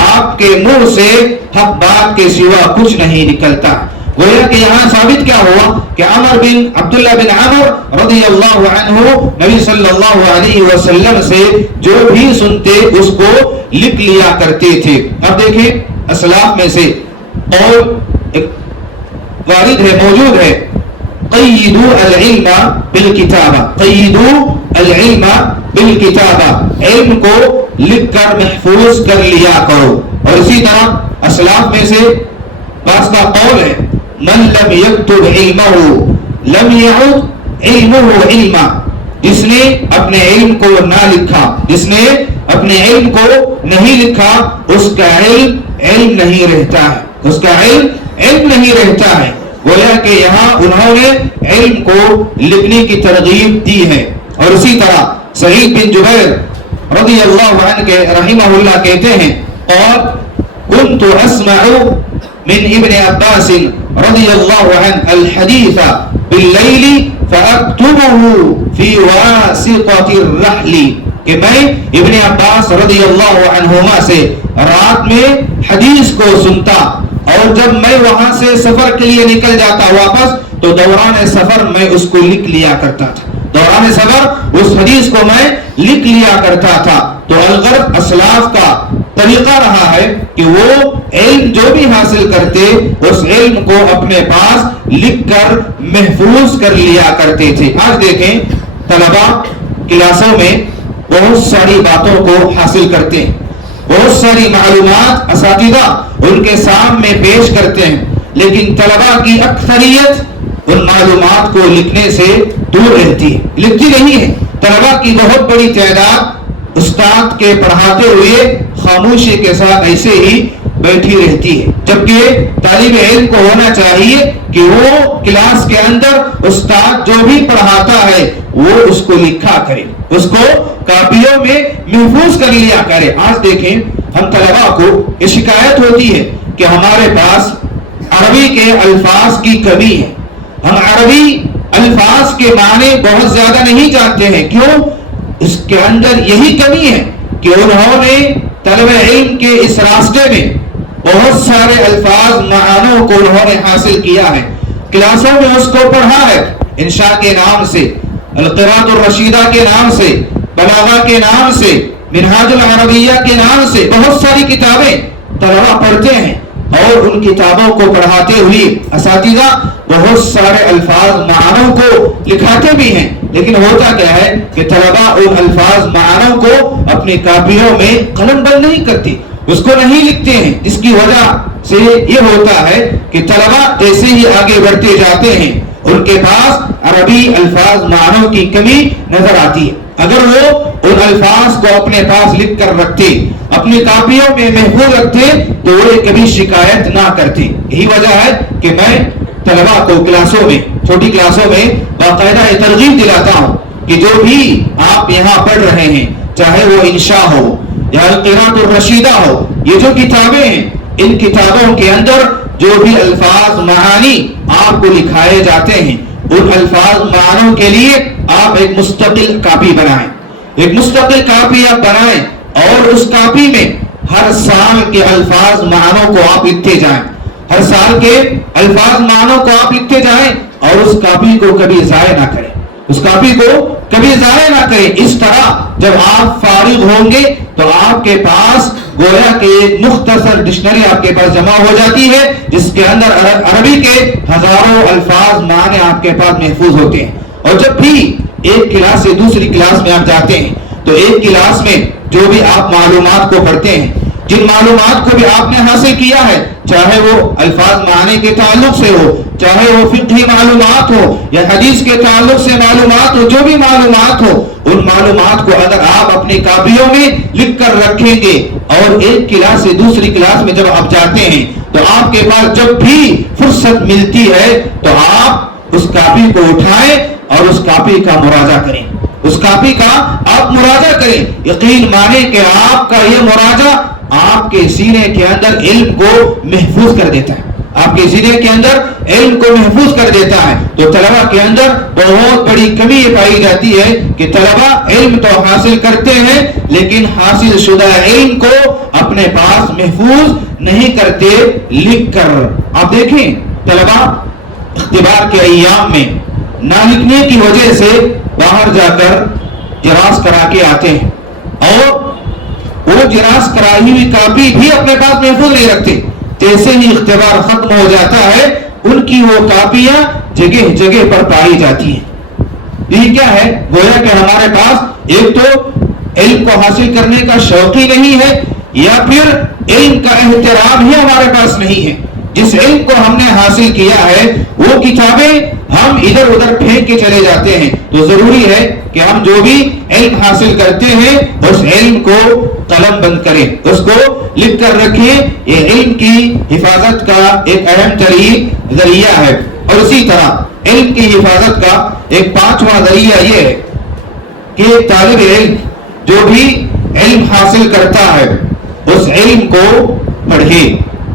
آپ کے منہ سے حق بات کے سوا کچھ نہیں نکلتا. گویا کہ یہاں ثابت کیا ہوا کہ عبداللہ بن عمر رضی اللہ عنہ نبی صلی اللہ علیہ وسلم سے جو بھی سنتے اس کو لکھ لیا کرتے تھے. اب دیکھیں اسلاف میں سے قول ایک وارد ہے موجود ہے قیدوا العلم بالکتابہ قیدوا العلم بالکتابہ علم کو لکھ کر محفوظ کر لیا کرو. اور اسی طرح اسلاف میں سے بعض کا قول ہے من لم یکتب علمہ لم یعد علمہ علما جس نے اپنے علم کو نہ لکھا جس نے اپنے علم کو نہیں لکھا اس کا علم نہیں رہتا ہے اس کا علم نہیں رہتا ہے. گویا کہ یہاں انہوں نے علم کو لکھنے کی ترغیب دی ہے. اور اسی طرح سعید بن جبیر رضی اللہ عنہ کے رحمہ اللہ کہتے ہیں قال كنت اسمع من ابن عباس رضی اللہ عنہ الحدیث باللیل فاکتبه فی واسطۃ الرحل کہ میں ابن عباس رضی اللہ عنہما سے رات میں حدیث کو سنتا اور جب میں وہاں سے سفر کے لیے نکل جاتا واپس تو دوران سفر میں اس کو لکھ لیا کرتا تھا. دوران سفر اس حدیث کو میں لکھ لیا کرتا تھا. تو الغرض اسلاف کا طریقہ رہا ہے کہ وہ علم جو بھی حاصل کرتے اس علم کو اپنے پاس لکھ کر محفوظ کر لیا کرتے تھے. آج دیکھیں طلباء کلاسوں میں بہت ساری باتوں کو حاصل کرتے ہیں, بہت ساری معلومات اساتذہ ان کے سامنے پیش کرتے ہیں, لیکن طلباء کی اکثریت ان معلومات کو لکھنے سے دور رہتی ہے, لکھتی نہیں ہے. طلباء کی بہت بڑی تعداد استاد کے پڑھاتے ہوئے خاموشی کے ساتھ ایسے ہی بیٹھی رہتی ہے, جبکہ طالب علم کو ہونا چاہیے کہ وہ کلاس کے اندر استاد جو بھی پڑھاتا ہے وہ اس کو لکھا کرے, اس کو کاپیوں میں محفوظ کر لیا کرے. آج دیکھیں ہم طلباء کو یہ شکایت ہوتی ہے کہ ہمارے پاس عربی کے الفاظ کی کمی ہے, ہم عربی الفاظ کے معنی بہت زیادہ نہیں جانتے ہیں. کیوں؟ اس کے اندر یہی کمی ہے کہ انہوں نے طلب علم کے اس راستے میں بہت سارے الفاظ معانوں کو انہوں نے حاصل کیا ہے, کلاسوں میں اس کو پڑھا ہے, انشاء کے نام سے, القراءۃ الرشیدہ کے نام سے, بلاغہ کے نام سے, منہاج العربیہ کے نام سے بہت ساری کتابیں طلباء پڑھتے ہیں اور ان کتابوں کو پڑھاتے ہوئے اساتذہ بہت سارے الفاظ معنوں کو لکھاتے بھی ہیں, لیکن ہوتا کیا ہے کہ طلباء ان الفاظ معنوں کو اپنی کاپیوں میں قلم بند نہیں کرتی, اس کو نہیں لکھتے ہیں. اس کی وجہ سے یہ ہوتا ہے کہ طلباء جیسے ہی آگے بڑھتے جاتے ہیں ان کے پاس عربی الفاظ معنوں کی کمی نظر آتی ہے. اگر وہ ان الفاظ کو اپنے پاس لکھ کر رکھتے, اپنی کاپیوں میں محفوظ رکھتے تو وہ کبھی شکایت نہ کرتے. یہی وجہ ہے کہ میں طلباء کو کلاسوں میں, چھوٹی کلاسوں میں باقاعدہ یہ ترغیب دلاتا ہوں کہ جو بھی آپ یہاں پڑھ رہے ہیں, چاہے وہ انشاء ہو یا القراءۃ الرشیدہ ہو, یہ جو کتابیں ہیں ان کتابوں کے اندر جو بھی الفاظ معانی آپ کو لکھائے جاتے ہیں ان الفاظ معنوں کے لیے آپ ایک مستقل کاپی بنائیں, ایک مستقل کاپی آپ بنائیں اور اس کاپی میں ہر سال کے الفاظ معنوں کو آپ لکھتے جائیں, ہر سال کے الفاظ معنوں کو آپ لکھتے جائیں اور اس کاپی کو کبھی ضائع نہ کریں, اس کاپی کو کبھی ضائع نہ کریں. اس طرح جب آپ فارغ ہوں گے تو آپ کے پاس گویا کہ ایک مختصر ڈکشنری آپ کے پاس جمع ہو جاتی ہے جس کے اندر عربی کے ہزاروں الفاظ معنی آپ کے پاس محفوظ ہوتے ہیں. اور جب بھی ایک کلاس سے دوسری کلاس میں آپ جاتے ہیں تو ایک کلاس میں جو بھی آپ معلومات کو پڑھتے ہیں, جن معلومات کو بھی آپ نے حاصل کیا ہے, چاہے وہ الفاظ معنی کے تعلق سے ہو, چاہے وہ فقہی معلومات ہو یا حدیث کے تعلق سے معلومات ہو, جو بھی معلومات ہو ان معلومات کو اگر آپ اپنی کاپیوں میں لکھ کر رکھیں گے اور ایک کلاس سے دوسری کلاس میں جب آپ جاتے ہیں تو آپ کے پاس جب بھی فرصت ملتی ہے تو آپ اس کاپی کو اٹھائیں اور اس کاپی کا مراجعہ کریں, اس کاپی کا آپ مراجعہ کریں. یقین مانے کہ آپ کا یہ مراجعہ آپ کے سینے کے اندر علم کو محفوظ کر دیتا ہے, آپ کے سینے کے اندر علم کو محفوظ کر دیتا ہے. تو طلباء کے اندر بہت بڑی کمی یہ پائی جاتی ہے کہ طلباء علم تو حاصل کرتے ہیں لیکن حاصل شدہ علم کو اپنے پاس محفوظ نہیں کرتے لکھ کر. آپ دیکھیں طلباء اختبار کے ایام میں نہ لکھنے کی وجہ سے باہر جا کر جراث کرا کے آتے ہیں اور وہ جراث کرائی ہوئی کاپی بھی اپنے پاس محفوظ نہیں رکھتے. جیسے ہی اختبار ختم ہو جاتا ہے ان کی وہ کاپیاں جگہ جگہ پر پائی جاتی ہیں. یہ کیا ہے؟ گویا کہ ہمارے پاس ایک تو علم کو حاصل کرنے کا شوق ہی نہیں ہے یا پھر علم کا احترام ہی ہمارے پاس نہیں ہے. جس علم کو ہم نے حاصل کیا ہے وہ کتابیں ہم ادھر ادھر پھینک کے چلے جاتے ہیں. تو ضروری ہے کہ ہم جو بھی علم حاصل کرتے ہیں اس علم کو قلم بند کریں, اس کو لکھ کر رکھیں. یہ علم کی حفاظت کا ایک اہم ترین ذریعہ ہے. اور اسی طرح علم کی حفاظت کا ایک پانچواں ذریعہ یہ ہے کہ ایک طالب علم جو بھی علم حاصل کرتا ہے اس علم کو پڑھے،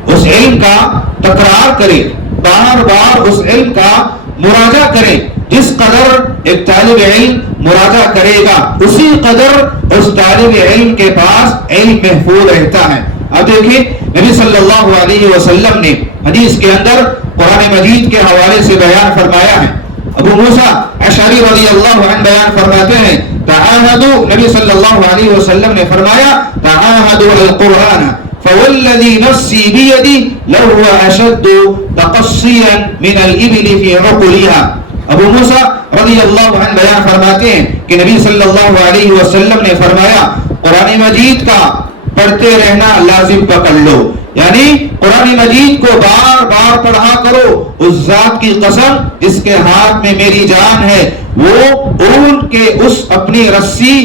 اس علم کا تکرار کرے، بار بار اس علم کا مراجعہ کرے. جس قدر ایک طالب علم مراجعہ کرے گا اسی قدر اس طالب علم کے پاس علم محفوظ رہتا ہے. اب دیکھیں نبی صلی اللہ علیہ وسلم نے حدیث کے اندر قرآن مجید کے حوالے سے بیان فرمایا ہے. ابو موسیٰ اشعری رضی اللہ عنہ بیان فرماتے ہیں تعاہدوا، نبی صلی اللہ علیہ وسلم نے فرمایا تعاہدوا القرآن فوالذی نفسی بیدی لہو اشد تقصیا من الابل فی عقلها. ابو موسیٰ رضی اللہ عنہ بیان فرماتے ہیں کہ نبی صلی اللہ علیہ وسلم نے فرمایا قرآن مجید کا پڑھتے رہنا لازم پکڑ لو، یعنی قرآن مجید کو بار بار پڑھا کرو. اس ذات کی قسم جس کے ہاتھ میں میری جان ہے وہ اون کے اس اپنی رسی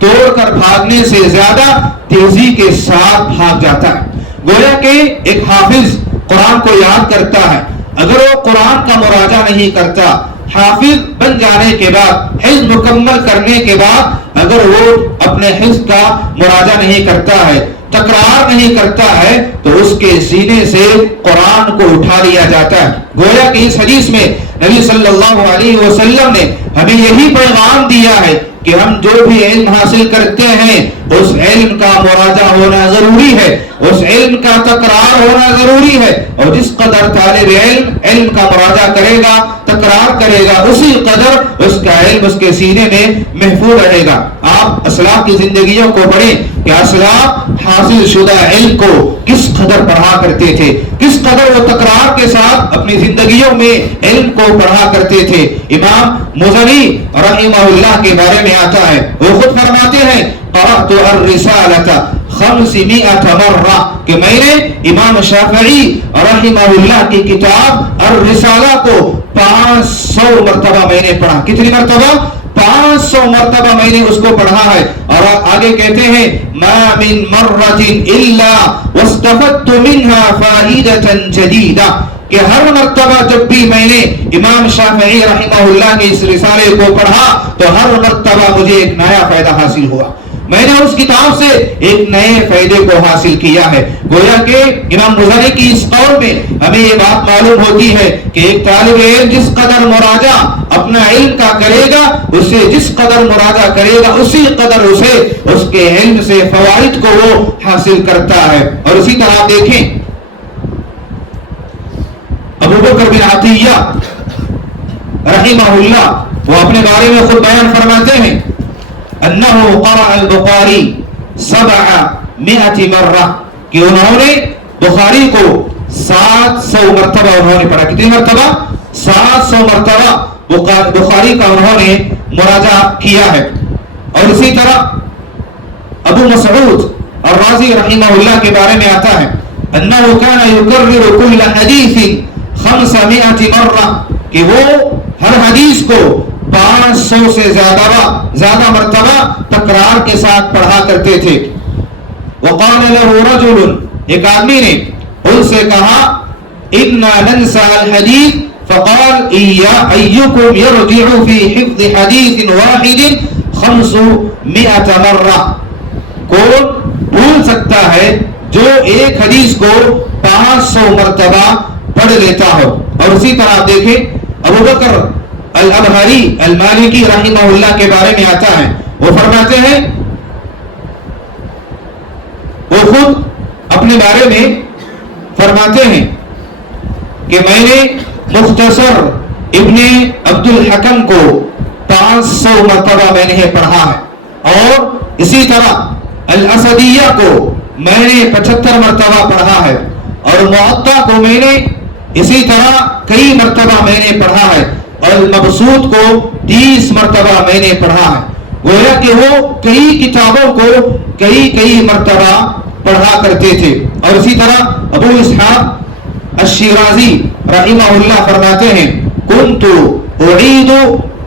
توڑ کر بھاگنے سے زیادہ تیزی کے ساتھ بھاگ جاتا ہے. گویا کہ ایک حافظ قرآن کو یاد کرتا ہے، اگر وہ قرآن کا مراجعہ نہیں کرتا، حافظ بن جانے کے بعد، حفظ مکمل کرنے کے بعد اگر وہ اپنے حفظ کا مراجعہ نہیں کرتا ہے، تکرار نہیں کرتا ہے، تو اس کے سینے سے قرآن کو اٹھا لیا جاتا ہے. گویا کہ اس حدیث میں نبی صلی اللہ علیہ وسلم نے ہمیں یہی پیغام دیا ہے کہ ہم جو بھی علم حاصل کرتے ہیں اس علم کا مراجعہ ہونا ضروری ہے، اس علم کا تکرار ہونا ضروری ہے. اور جس قدر طالب علم علم کا مراجعہ کرے گا، تکرار کرے گا، اسی قدر اس کا علم اس کے سینے میں محفوظ رہے گا. آپ اسلاف کی زندگیوں کو پڑھیں کہ اسلاف حاصل شدہ علم کو کس قدر پڑھا کرتے تھے، کس قدر وہ تکرار کے ساتھ اپنی زندگیوں میں علم کو پڑھا کرتے تھے. امام مزنی رحمہ اللہ کے بارے میں آتا ہے، وہ خود فرماتے ہیں قرأت الرسالة 500 مرہ، کہ میں نے امام شافعی رحمہ اللہ کی کتاب الرسالہ کو 500 مرتبہ میں نے پڑھا. کتنی مرتبہ؟ 500 مرتبہ میں نے اس کو پڑھا ہے. اور آگے کہتے ہیں ما من مرۃ الا واستفدت منها فائدة جدیدہ، کہ ہر مرتبہ جب بھی میں نے امام شافعی رحمہ اللہ کے اس رسالے کو پڑھا تو ہر مرتبہ مجھے ایک نیا فائدہ حاصل ہوا، میں نے اس کتاب سے ایک نئے فائدے کو حاصل کیا ہے. گویا کہ امام مزنی کی اس قول میں ہمیں یہ بات معلوم ہوتی ہے کہ ایک طالب علم جس قدر مراجعہ اپنا علم کا کرے گا، اسے جس قدر مراجعہ کرے گا اسی قدر اسے اس کے علم سے فوائد کو وہ حاصل کرتا ہے. اور اسی طرح دیکھیں ابو بکر بن عطیہ رحمہ اللہ، وہ اپنے بارے میں خود بیان فرماتے ہیں انہ قرأ البخاری 700 مرہ، کہ انہوں نے بخاری کو 700 مرتبہ انہوں نے پڑھا. کتنی مرتبہ؟ 700 مرتبہ بخاری کا انہوں نے مراجعہ کیا ہے. اور اسی طرح ابو مسعود الرازی رحمہ اللہ کے بارے میں آتا ہے انہ کان یکرر کل حدیث 500 مرہ، کہ وہ ہر حدیث کو 500 سے زیادہ مرتبہ تکرار کے ساتھ پڑھا کرتے تھے. وقال له رجل، ایک آدمی نے ان سے کہا انا ننسى الحديث، فقال ايكم يرجع في حفظ حديث واحد 500 مرہ، کون بھول سکتا ہے جو ایک حدیث کو 500 مرتبہ پڑھ لیتا ہو. اور اسی طرح آپ دیکھیں ابو بکر الابہری المالکی رحمہ اللہ کے بارے میں آتا ہے، وہ فرماتے ہیں، وہ خود اپنے بارے میں فرماتے ہیں کہ میں نے مختصر ابن عبد الحکم کو 500 مرتبہ میں نے پڑھا ہے. اور اسی طرح الاسدیہ کو میں نے 75 مرتبہ پڑھا ہے. اور معطا کو میں نے اسی طرح کئی مرتبہ میں نے پڑھا ہے. اور المبسوط کو 30 مرتبہ میں نے پڑھا ہے. گویا کہ وہ کئی کتابوں کو کئی مرتبہ پڑھا کرتے تھے. اور اسی طرح ابو اسحاق الشیرازی رحمہ اللہ فرماتے ہیں کنت اعید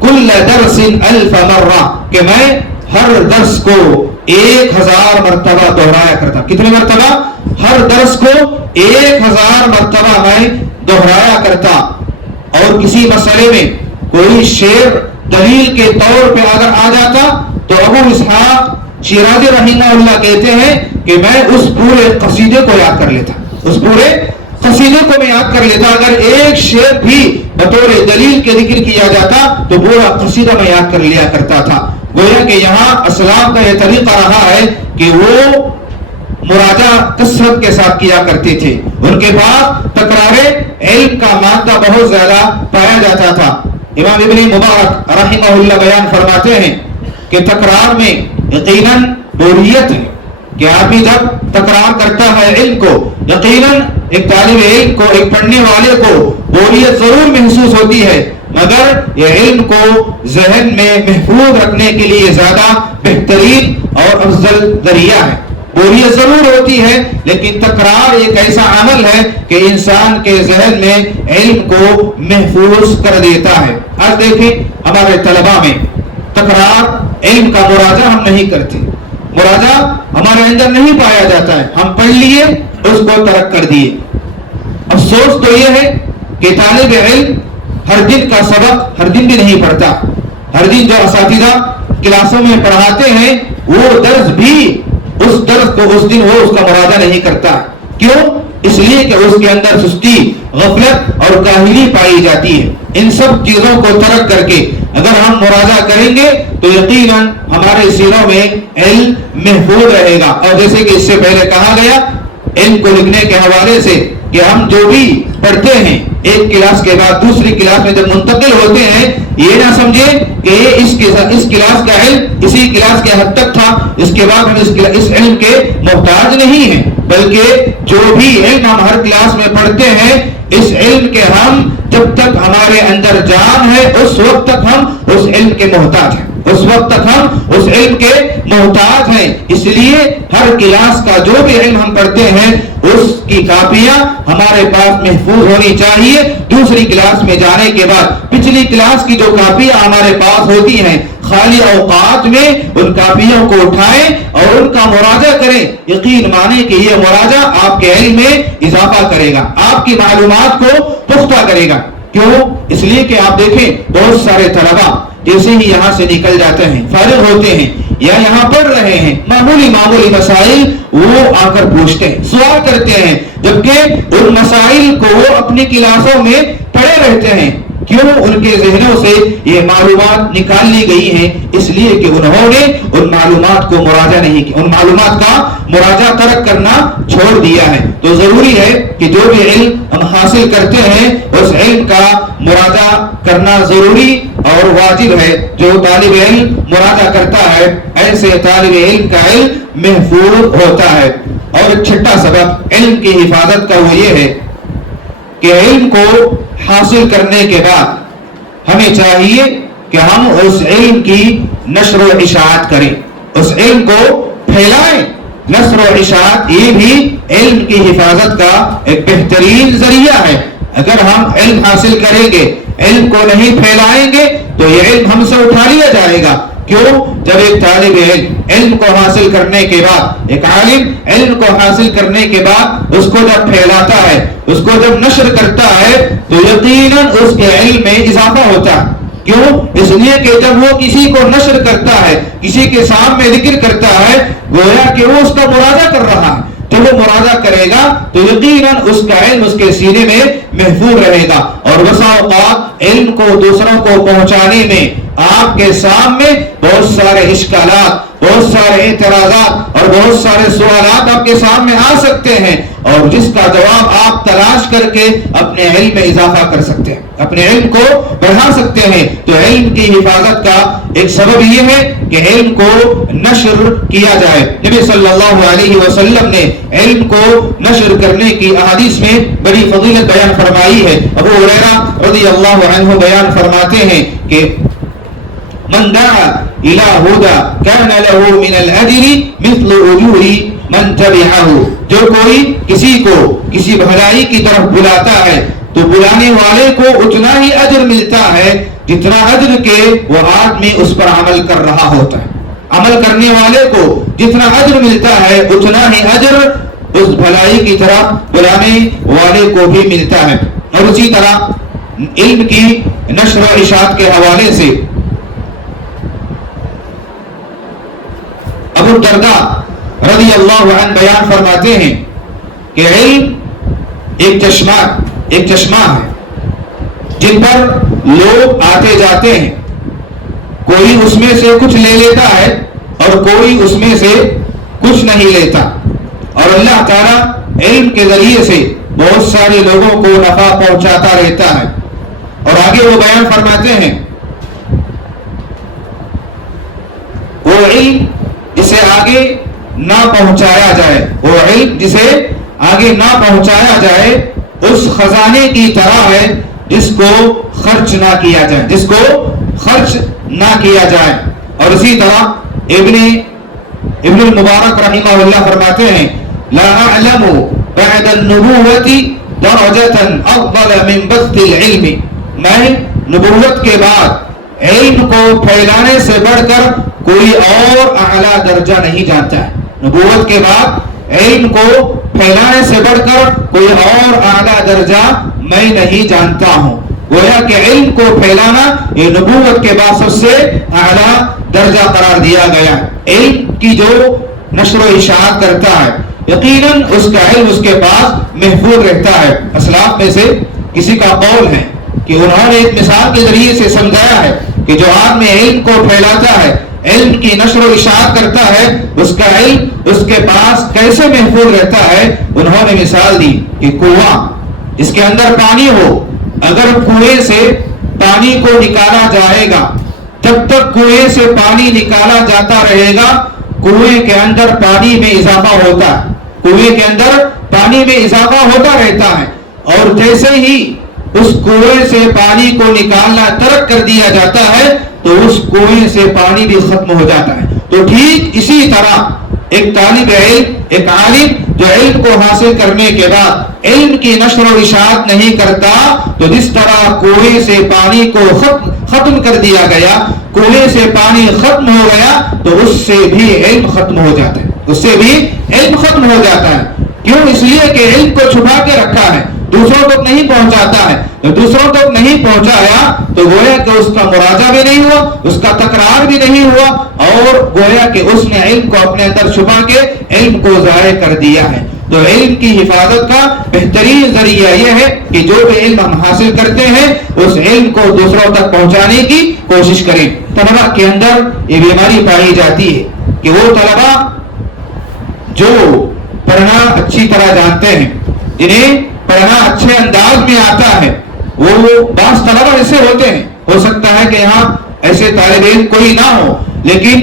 کل درس 1000 مرہ، کہ میں ہر درس کو 1000 مرتبہ دہرایا کرتا. کتنے مرتبہ؟ ہر درس کو 1000 مرتبہ میں دہرایا کرتا. اور کسی مسئلے میں کوئی شعر دلیل کے طور پہ اگر آ جاتا تو ابو اسحاق شیرازی رحمہ اللہ کہتے ہیں کہ میں اس پورے قصیدے کو یاد کر لیتا، اس پورے قصیدے کو میں یاد کر لیتا. اگر ایک شعر بھی بطور دلیل کے ذکر کیا جاتا تو پورا قصیدہ میں یاد کر لیا کرتا تھا. گویا کہ یہاں اسلاف کا یہ طریقہ رہا ہے کہ وہ مراجعہ کثرت کے ساتھ کیا کرتے تھے. ان کے پاس تکرار علم کا مادہ بہت زیادہ پایا جاتا تھا. امام ابن مبارک رحمہ اللہ بیان فرماتے ہیں کہ تکرار میں یقیناً بوریت ہے، کہ آدمی جب تکرار کرتا ہے علم کو، یقیناً ایک طالب علم کو، ایک پڑھنے والے کو بوریت ضرور محسوس ہوتی ہے، مگر یہ علم کو ذہن میں محفوظ رکھنے کے لیے زیادہ بہترین اور افضل ذریعہ ہے. بوریت ضرور ہوتی ہے لیکن تکرار ایک ایسا عمل ہے کہ انسان کے ذہن میں علم کو محفوظ کر دیتا ہے. آج دیکھیں ہمارے طلباء میں تکرار علم کا مراجعہ ہم نہیں کرتے، مراجعہ ہمارے اندر نہیں پایا جاتا ہے. ہم پڑھ لیے اس کو ترک کر دیے. افسوس تو یہ ہے کہ طالب علم ہر دن کا سبق ہر دن بھی نہیں پڑھتا. ہر دن جو اساتذہ کلاسوں میں پڑھاتے ہیں وہ درس بھی اس درس کو اس دن وہ اس کا مراجعہ نہیں کرتا. کیوں؟ اس لیے کہ اس کے اندر سستی، غفلت اور کاہلی پائی جاتی ہے. ان سب چیزوں کو ترک کر کے اگر ہم مراجعہ کریں گے تو یقیناً ہمارے سینوں میں علم محفوظ رہے گا. اور جیسے کہ اس سے پہلے کہا گیا علم کو لکھنے کے حوالے سے کہ ہم جو بھی پڑھتے ہیں ایک کلاس کے بعد دوسری کلاس میں جب منتقل ہوتے ہیں یہ نہ سمجھیں کہ اس کلاس کا علم اسی کلاس کے حد تک تھا، اس کے بعد ہم اس علم کے محتاج نہیں ہیں، بلکہ جو بھی علم ہم ہر کلاس میں پڑھتے ہیں اس علم کے ہم جب تک ہمارے اندر جان ہے اس وقت تک ہم اس علم کے محتاج ہیں، اس وقت تک ہم اس علم کے محتاج ہیں. اس لیے ہر کلاس کا جو بھی علم ہم پڑھتے ہیں اس کی کاپیاں ہمارے پاس محفوظ ہونی چاہیے. دوسری کلاس میں جانے کے بعد پچھلی کلاس کی جو کاپیاں ہمارے پاس ہوتی ہیں خالی اوقات میں ان کاپیوں کو اٹھائیں اور ان کا مراجعہ کریں. یقین مانیں کہ یہ مراجعہ آپ کے علم میں اضافہ کرے گا، آپ کی معلومات کو پختہ کرے گا. کیوں؟ اس لیے کہ آپ دیکھیں بہت سارے طلباء جیسے ہی یہاں سے نکل جاتے ہیں، فارغ ہوتے ہیں یا یہاں پڑھ رہے ہیں، معمولی مسائل وہ آ کر پوچھتے ہیں، سوال کرتے ہیں، جبکہ ان مسائل کو وہ اپنی کلاسوں میں پڑھے رہتے ہیں. کیوں؟ ان کے ذہنوں سے یہ معلومات نکال لی گئی ہیں، اس لیے کہ انہوں نے ان معلومات کو مراجعہ نہیں کیا، ان معلومات کا مراجعہ ترک کرنا چھوڑ دیا ہے. تو ضروری ہے کہ جو بھی علم ہم حاصل کرتے ہیں اس علم کا مراجعہ کرنا ضروری اور واجب ہے. جو طالب علم مراجعہ کرتا ہے ایسے طالب علم کا علم محفوظ ہوتا ہے. اور ایک چھٹا سبق علم کی حفاظت کا وہ یہ ہے کہ علم کو حاصل کرنے کے بعد ہمیں چاہیے کہ ہم اس علم کی نشر و اشاعت کریں، اس علم کو پھیلائیں. نشر و اشاعت یہ بھی علم کی حفاظت کا ایک بہترین ذریعہ ہے. اگر ہم علم حاصل کریں گے، علم کو نہیں پھیلائیں گے تو یہ علم ہم سے اٹھا لیا جائے گا. کیوں؟ جب ایک طالب علم کو حاصل کرنے کے بعد، ایک عالم علم کو حاصل کرنے کے بعد اس کو جب پھیلاتا ہے، اس کو جب نشر کرتا ہے تو یقیناً اس کے علم میں اضافہ ہوتا ہے. کیوں؟ اس لیے کہ جب وہ کسی کو نشر کرتا ہے، کسی کے سامنے ذکر کرتا ہے، گویا کہ وہ اس کا مراجعہ کر رہا ہے. جب وہ مراجعہ کرے گا تو یقیناً اس کا علم اس کے سینے میں محفوظ رہے گا. اور بسا اوقات علم کو دوسروں کو پہنچانے میں آپ کے سامنے بہت سارے اشکالات، بہت سارے اعتراضات اور بہت سارے سوالات آپ کے سامنے آ سکتے ہیں، اور جس کا جواب آپ تلاش کر کے اپنے علم میں اضافہ کر سکتے ہیں، اپنے علم کو بڑھا سکتے ہیں. تو علم کی حفاظت کا ایک سبب یہ ہے کہ علم کو نشر کیا جائے. نبی صلی اللہ علیہ وسلم نے علم کو نشر کرنے کی احادیث میں بڑی فضیلت بیان فرمائی ہے. ابو ہریرہ رضی اللہ عنہ بیان فرماتے ہیں کہ من دعا الى هدى كان له من الاجر مثل اجور من تبعه. جو کوئی کسی کو کسی بھلائی کی طرف بلاتا ہے تو بلانے والے کو اتنا ہی اجر ملتا ہے جتنا اجر کے وہ آدمی اس پر عمل کر رہا ہوتا ہے. عمل کرنے والے کو جتنا اجر ملتا ہے اتنا ہی اجر اس بھلائی کی طرف بلانے والے کو بھی ملتا ہے. اور اسی طرح علم کی نشر و اشاعت کے حوالے سے ابو الدرداء رضی اللہ عنہ بیان فرماتے ہیں کہ علم ایک چشمہ ہے جن پر لوگ آتے جاتے ہیں، کوئی اس میں سے کچھ لے لیتا ہے اور کوئی اس میں سے کچھ نہیں لیتا، اور اللہ تعالیٰ علم کے ذریعے سے بہت سارے لوگوں کو نفع پہنچاتا رہتا ہے۔ اور آگے وہ بیان فرماتے ہیں وہ علم جسے آگے نہ پہنچایا جائے، وہ علم جسے آگے نہ پہنچایا جائے اس خزانے کی طرح ہے جس کو خرچ نہ کیا جائے۔ اور اسی طرح ابن المبارک رحمہ اللہ فرماتے ہیں لا اعلم بعد النبوۃ درجۃ افضل من بسط العلم، میں نبوت کے بعد علم کو پھیلانے سے بڑھ کر کوئی اور اعلیٰ درجہ نہیں جانتا ہے۔ نبوت کے بعد علم کو پھیلانے سے بڑھ کر کوئی اور اعلیٰ درجہ میں نہیں جانتا ہوں۔ گویا کہ علم کو پھیلانا یہ نبوت کے بعد سب سے اعلیٰ درجہ قرار دیا گیا ہے۔ علم کی جو نشر و اشاعت کرتا ہے یقیناً اس کا علم اس کے پاس محفوظ رہتا ہے۔ اسلاف میں سے کسی کا قول ہے کہ انہوں نے ایک مثال کے ذریعے سے سمجھایا ہے کہ جو آدمی علم کو پھیلاتا ہے، علم کی نشر و اشاعت کرتا ہے، اس کا علم اس کے پاس کیسے محفوظ رہتا ہے۔ انہوں نے مثال دی کہ کنواں جس کے اندر پانی ہو، اگر کنویں سے پانی کو نکالا جائے گا، جب تک کنویں سے پانی نکالا جاتا رہے گا کنویں کے اندر پانی میں اضافہ ہوتا ہے، کنویں کے اندر پانی میں اضافہ ہوتا رہتا ہے، اور جیسے ہی اس کنویں سے پانی کو نکالنا ترک کر دیا جاتا ہے تو اس کنویں سے پانی بھی ختم ہو جاتا ہے۔ تو ٹھیک اسی طرح ایک طالب علم، ایک عالم جو علم کو حاصل کرنے کے بعد علم کی نشر و اشاعت نہیں کرتا، تو جس طرح کنویں سے پانی کو ختم کر دیا گیا، کنویں سے پانی ختم ہو گیا تو اس سے بھی علم ختم ہو جاتا ہے، اس سے بھی علم ختم ہو جاتا ہے۔ کیوں؟ اس لیے کہ علم کو چھپا کے رکھا ہے، دوسروں تک نہیں پہنچاتا ہے۔ تو دوسروں تک نہیں پہنچایا تو گویا کہ اس کا مراجعہ بھی نہیں ہوا، اس کا تکرار بھی نہیں ہوا، اور گویا کہ اس نے علم کو اپنے اندر چھپا کے علم کو ضائع کر دیا ہے۔ تو علم کی حفاظت کا بہترین ذریعہ یہ ہے کہ جو بھی علم ہم حاصل کرتے ہیں اس علم کو دوسروں تک پہنچانے کی کوشش کریں۔ طلباء کے اندر یہ بیماری پائی جاتی ہے کہ وہ طلباء جو پڑھنا اچھی طرح جانتے ہیں، جنہیں پڑھنا اچھے انداز میں آتا ہے، وہ بعض طلباء ایسے ہوتے ہیں، ہو سکتا ہے کہ یہاں ایسے طالب علم کوئی نہ ہو، لیکن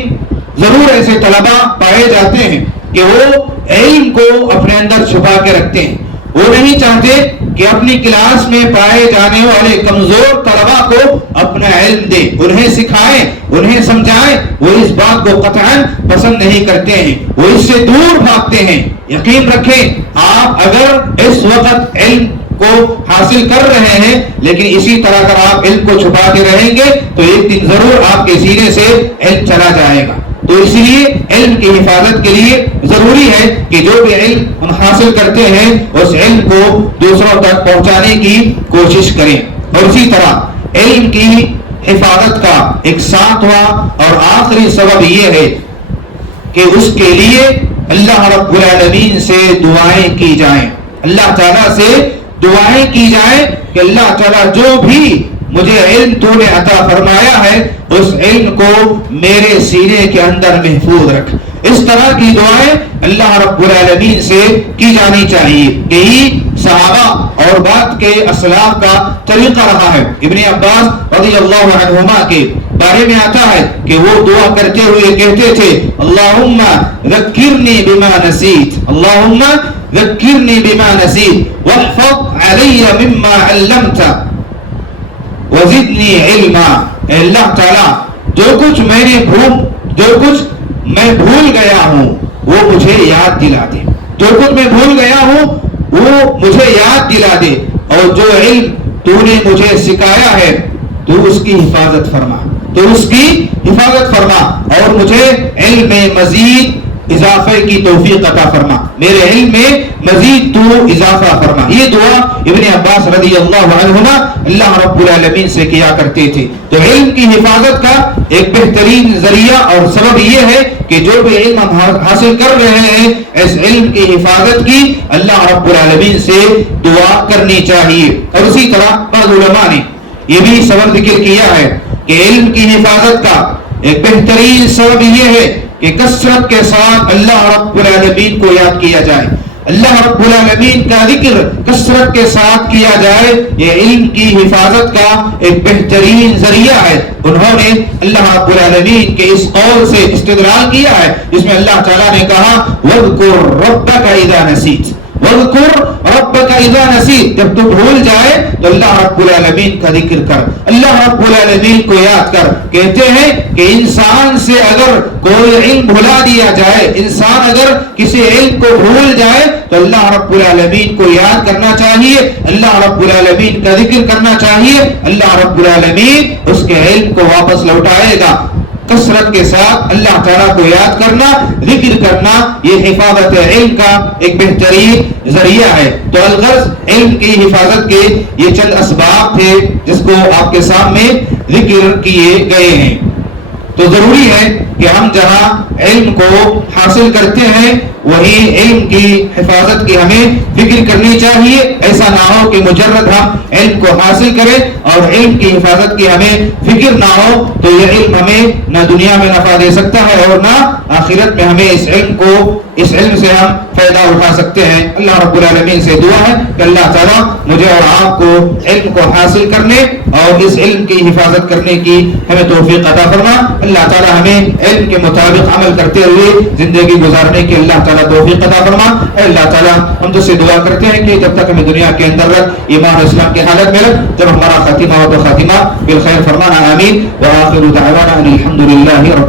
ضرور ایسے طلباء پائے جاتے ہیں کہ وہ علم کو اپنے اندر چھپا کے رکھتے ہیں۔ وہ نہیں چاہتے کہ اپنی کلاس میں پائے جانے والے کمزور طلباء کو اپنا علم دیں، انہیں سکھائیں، انہیں سمجھائیں۔ وہ اس بات کو قطعاً پسند نہیں کرتے ہیں، وہ اس سے دور بھاگتے ہیں۔ یقین رکھیں، آپ اگر اس وقت علم کو حاصل کر رہے ہیں لیکن اسی طرح اگر آپ علم کو چھپا کے رہیں گے تو ایک دن ضرور آپ کے سینے سے علم چلا جائے گا۔ تو اس لیے علم کی حفاظت کے لیے ضروری ہے کہ جو بھی علم ہم حاصل کرتے ہیں اس علم کو دوسروں تک پہنچانے کی کوشش کریں۔ اور اسی طرح علم کی حفاظت کا ایک ساتواں اور آخری سبب یہ ہے کہ اس کے لیے اللہ رب العالمین سے دعائیں کی جائیں، اللہ تعالیٰ سے دعائیں کی جائیں کہ اللہ تعالیٰ جو بھی مجھے علم تو نے عطا فرمایا ہے اس علم کو میرے سینے کے اندر محفوظ رکھ۔ اس طرح کی دعائیں اللہ رب العالمین سے کی جانی چاہیے۔ یہی صحابہ اور بعد کے اسلاف کا طریقہ رہا ہے۔ ابن عباس رضی اللہ عنہما کے بارے میں آتا ہے کہ وہ دعا کرتے ہوئے کہتے تھے اللہم ذکرنی بما نسیت، اللہم ذکرنی بما نسیت واحفظ علی مما علمت وزدنی علما۔ اے اللہ تعالیٰ جو کچھ میں بھول گیا ہوں وہ مجھے یاد دلا دے، جو کچھ میں بھول گیا ہوں وہ مجھے یاد دلا دے، اور جو علم تو نے مجھے سکھایا ہے تو اس کی حفاظت فرما، تو اس کی حفاظت فرما، اور مجھے علم مزید اضافے کی توفیق عطا فرما، میرے علم میں مزید تو اضافہ فرما. یہ دعا ابن عباس رضی اللہ عنہما اللہ رب العالمین سے کیا کرتے تھے. تو علم کی حفاظت کا ایک بہترین ذریعہ اور سبب یہ ہے کہ جو بھی علم ہم حاصل کر رہے ہیں اس علم کی حفاظت کی اللہ رب العالمین سے دعا کرنی چاہیے. اور اسی طرح بعض علماء نے یہ بھی سبب ذکر کیا ہے کہ علم کی حفاظت کا ایک بہترین سبب یہ ہے کہ کثرت کے ساتھ اللہ رب العالمین کو یاد کیا جائے، اللہ رب العالمین کا ذکر کثرت کے ساتھ کیا جائے. یہ علم کی حفاظت کا ایک بہترین ذریعہ ہے. انہوں نے اللہ رب العالمین کے اس قول سے استدلال کیا ہے جس میں اللہ تعالیٰ نے کہا وَاذْكُرْ رَبَّكَ إِذَا نَسِيتَ، وَاذْكُرْ رَبَّكَ إِذَا نَسِيتَ، جب تو بھول جائے تو اللہ رب العالمین کا ذکر کر، اللہ رب العالمین کو یاد کر. کہتے ہیں کہ انسان سے اگر کوئی علم بھلا دیا جائے، انسان اگر کسی علم کو بھول جائے تو اللہ رب العالمین کو یاد کرنا چاہیے، اللہ رب العالمین کا ذکر کرنا چاہیے. اللہ رب العالمین اس کے علم کو واپس لوٹائے گا. کثرت کے ساتھ اللہ تعالیٰ کو یاد کرنا، ذکر کرنا، یہ حفاظت علم کا ایک بہترین ذریعہ ہے. تو الغرض علم کی حفاظت کے یہ چند اسباب تھے جس کو آپ کے سامنے ذکر کیے گئے ہیں. تو ضروری ہے کہ ہم جہاں علم کو حاصل کرتے ہیں وہی علم کی حفاظت کی ہمیں فکر کرنی چاہیے. ایسا نہ ہو کہ مجرد ہم علم کو حاصل کریں اور علم کی حفاظت کی ہمیں فکر نہ ہو تو یہ علم ہمیں نہ دنیا میں نفع دے سکتا ہے اور نہ آخرت میں ہمیں اس علم سے ہم فائدہ اٹھا سکتے ہیں. اللہ رب العالمین سے دعا ہے کہ اللہ تعالیٰ مجھے اور آپ کو علم کو حاصل کرنے اور اس علم کی حفاظت کرنے کی ہمیں توفیق عطا فرما. اللہ تعالیٰ ہمیں علم کے مطابق عمل کرتے ہوئے زندگی گزارنے کی اللہ تعالیٰ توفیق عطا فرما. اے اللہ تعالیٰ ہم تو سے دعا کرتے ہیں کہ جب تک ہمیں دنیا کے اندر رکھ، ایمان و اسلام کی حالت میں رکھ، جب ہمارا خاتمہ ہو تو خاتمہ بالخیر فرمانا. آمین. وآخر دعوانا الحمد للہ.